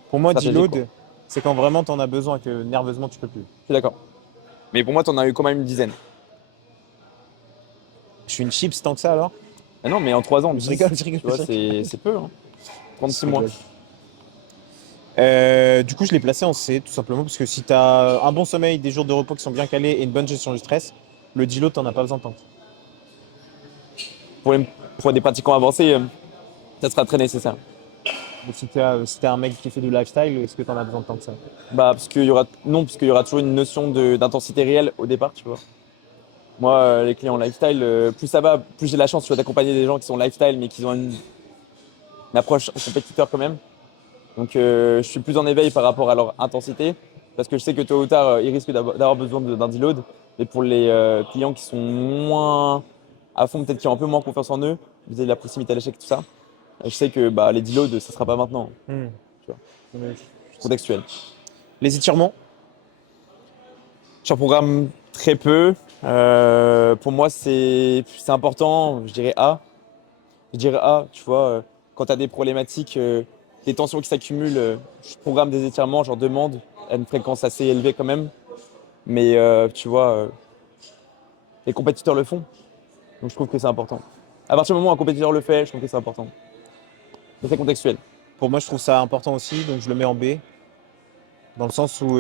Pour moi, Stratégique, quoi. deload, c'est quand vraiment t'en as besoin et que nerveusement tu peux plus. Je suis d'accord. Mais pour moi, t'en as eu quand même une dizaine. Je suis une chips tant que ça alors? Ah non, mais en 3 ans, Je 10, rigole, je rigole. tu vois, je rigole. c'est peu, hein. 36 Je mois. rigole. Du coup, je l'ai placé en C, tout simplement, parce que si tu as un bon sommeil, des jours de repos qui sont bien calés et une bonne gestion du stress, le deload, t'en as pas besoin tant. Pour, pour des pratiquants avancés, ça sera très nécessaire. Mais si t'es un mec qui fait du lifestyle, est-ce que t'en as besoin tant que ça? Bah, parce qu'il y aura, non, parce qu'il y aura toujours une notion d'intensité réelle au départ, tu vois. Moi, les clients lifestyle, plus ça va, plus j'ai la chance, tu vois, d'accompagner des gens qui sont lifestyle, mais qui ont une approche compétiteur quand même. Donc, je suis plus en éveil par rapport à leur intensité, parce que je sais que tôt ou tard, ils risquent d'avoir besoin d'un deload. Mais pour les clients qui sont moins à fond, peut-être qui ont un peu moins confiance en eux, vis-à-vis de la proximité à l'échec, tout ça, je sais que bah, les deloads, ça sera pas maintenant, tu vois, Mais- contextuel. Les étirements, J'en programme très peu. Pour moi, c'est important. Je dirais A. Je dirais A, tu vois, quand tu as des problématiques, des tensions qui s'accumulent, je programme des étirements, j'en demande à une fréquence assez élevée quand même. Mais tu vois, les compétiteurs le font. Donc je trouve que c'est important. À partir du moment où un compétiteur le fait, je trouve que c'est important. Mais c'est contextuel. pour moi, je trouve ça important aussi, donc je le mets en B, dans le sens où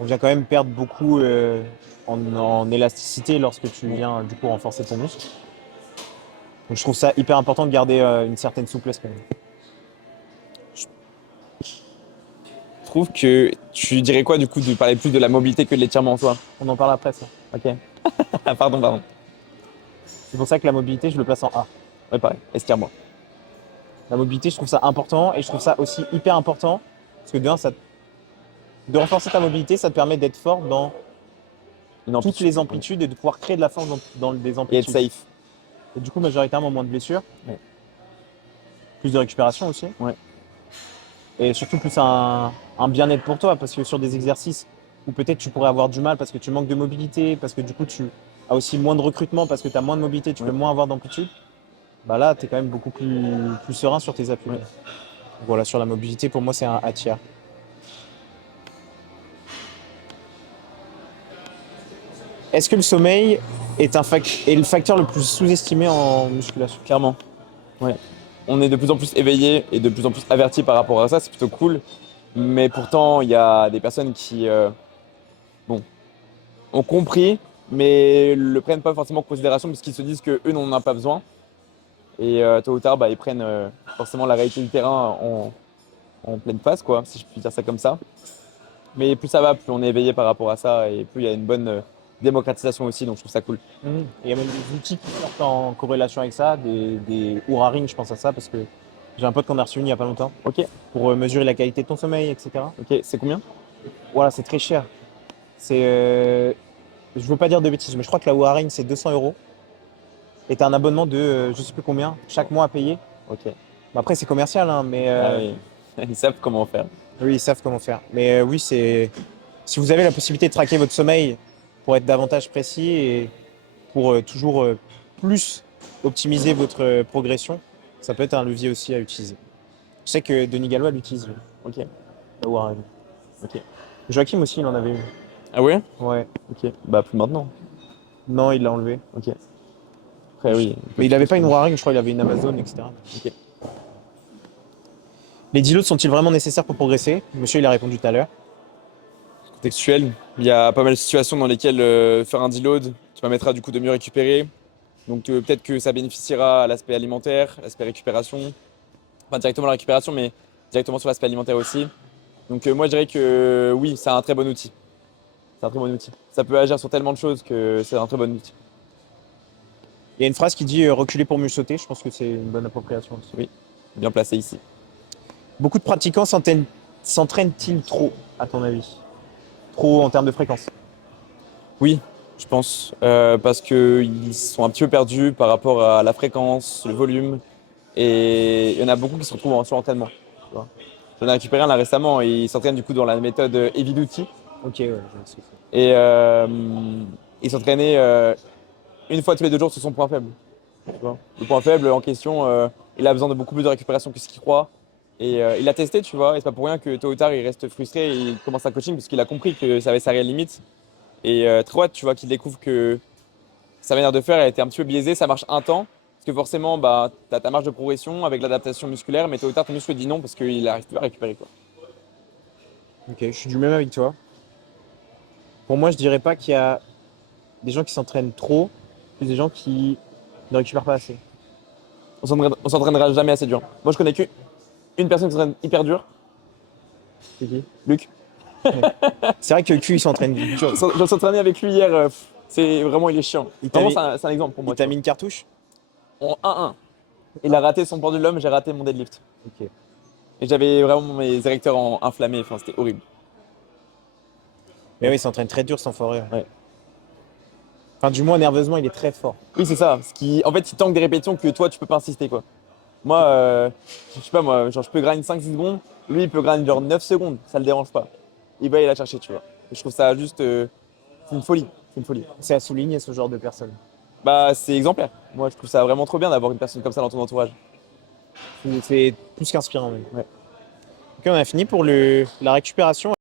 on vient quand même perdre beaucoup en élasticité lorsque tu viens du coup renforcer ton muscle. Donc je trouve ça hyper important de garder une certaine souplesse quand même. trouve que tu dirais quoi du coup de parler plus de la mobilité que de l'étirement en soi? On en parle après, ça. Ok. Pardon. C'est pour ça que la mobilité, je le place en A. Ouais, pareil. Estirement. La mobilité, je trouve ça important et je trouve ça aussi hyper important parce que de renforcer ta mobilité, ça te permet d'être fort dans Une toutes amplitude. les amplitudes et de pouvoir créer de la force dans des Et être amplitudes. safe. Et du coup, majoritairement, moins de blessures. Ouais. Plus de récupération aussi. Ouais. Et surtout, plus un bien-être pour toi parce que sur des exercices où peut-être tu pourrais avoir du mal parce que tu manques de mobilité, parce que du coup, tu as aussi moins de recrutement parce que tu as moins de mobilité, tu peux moins avoir d'amplitude. Bah là, tu es quand même beaucoup plus serein sur tes appuis. Ouais. Voilà, sur la mobilité, pour moi, c'est un A tiers. Est-ce que le sommeil est le facteur le plus sous-estimé en musculation? Clairement. Ouais. On est de plus en plus éveillé et de plus en plus averti par rapport à ça, c'est plutôt cool. Mais pourtant, il y a des personnes qui bon, ont compris, mais le prennent pas forcément en considération parce qu'ils se disent qu'eux n'en ont pas besoin. Et tôt ou tard, bah, ils prennent forcément la réalité du terrain en pleine face, quoi, si je puis dire ça comme ça. Mais plus ça va, plus on est éveillé par rapport à ça et plus il y a une bonne démocratisation aussi, donc je trouve ça cool. Il y a même des outils qui sortent en corrélation avec ça, des Oura Ring, je pense à ça parce que j'ai un pote qu'on a reçu il n'y a pas longtemps Ok, pour mesurer la qualité de ton sommeil, etc. ok, c'est combien? Voilà, c'est très cher. C'est, je veux pas dire de bêtises, mais je crois que la Oura Ring c'est 200 euros. Et tu as un abonnement de je sais plus combien chaque mois à payer. Ok. Bon, après, c'est commercial, hein, mais Ah oui. Ils savent comment faire. oui, ils savent comment faire. Mais oui, c'est si vous avez la possibilité de traquer votre sommeil pour être davantage précis et pour toujours plus optimiser votre progression, ça peut être un levier aussi à utiliser. Je sais que Denis Gallois l'utilise, lui, Ok, la Oura Ring. ok. Joachim aussi, il en avait une. Ah ouais? Ouais. Ok. Bah plus maintenant. Non, il l'a enlevé. Ok. Après oui. Mais il avait pas une Oura Ring, je crois, il avait une Amazon, etc. Ok. Les deloads sont-ils vraiment nécessaires pour progresser? Monsieur, il a répondu tout à l'heure. Contextuel. Il y a pas mal de situations dans lesquelles faire un deload te permettra du coup de mieux récupérer. Donc peut-être que ça bénéficiera à l'aspect alimentaire, l'aspect récupération. Pas directement la récupération, mais directement sur l'aspect alimentaire aussi. Donc moi je dirais que oui, c'est un très bon outil. C'est un très bon outil. Ça peut agir sur tellement de choses que c'est un très bon outil. Il y a une phrase qui dit reculer pour mieux sauter. Je pense que c'est une bonne appropriation aussi. Oui, bien placé ici. Beaucoup de pratiquants s'entraînent-ils trop, à ton avis? Trop en termes de fréquence? Oui, je pense, parce qu'ils sont un petit peu perdus par rapport à la fréquence, le volume, et il y en a beaucoup qui se retrouvent en surentraînement. Tu vois. J'en ai récupéré un là récemment, et il s'entraîne du coup dans la méthode Heavy Duty, Ok, ouais, je sais. et il s'entraînait une fois tous les 2 jours sur son point faible. Tu vois. Le point faible en question, il a besoin de beaucoup plus de récupération que ce qu'il croit. Et il l'a testé, tu vois, et c'est pas pour rien que tôt ou tard il reste frustré et il commence un coaching parce qu'il a compris que ça avait sa réelle limite. Et très hâte, tu vois, qu'il découvre que sa manière de faire a été un petit peu biaisée, ça marche un temps, parce que forcément, bah, tu as ta marge de progression avec l'adaptation musculaire, mais tôt ou tard ton muscle dit non parce qu'il n'arrive plus à récupérer, quoi. Ok, je suis du même avec toi. Pour moi, je dirais pas qu'il y a des gens qui s'entraînent trop, plus des gens qui ne récupèrent pas assez. On s'entraînera jamais assez dur. Moi, je connais qu'une personne qui s'entraîne hyper dur, C'est qui? Luc. C'est vrai que le cul, il s'entraîne dur. Je s'entraînais avec lui hier, c'est vraiment, il est chiant. Il t'a Vraiment, mis- c'est un exemple pour moi. Il t'a Tu mis une cartouche? vois. En 1-1. Il a raté son pendulum, j'ai raté mon deadlift. Ok. Et j'avais vraiment mes érecteurs inflammés, enfin, c'était horrible. Mais oui, il s'entraîne très dur, sans forêt. Ouais. Enfin, du moins, nerveusement, il est très fort. Oui, c'est ça. En fait, il tanque des répétitions que toi, tu peux pas insister, quoi. Moi, je sais pas, moi, genre, je peux grind 5-6 secondes. Lui, il peut grind genre 9 secondes. Ça le dérange pas. Il va y la chercher, tu vois. Et je trouve ça juste. C'est une folie. C'est une folie. C'est à souligner ce genre de personne. Bah, c'est exemplaire. Moi, je trouve ça vraiment trop bien d'avoir une personne comme ça dans ton entourage. C'est plus qu'inspirant, même. Ouais. Ok, on a fini pour la récupération.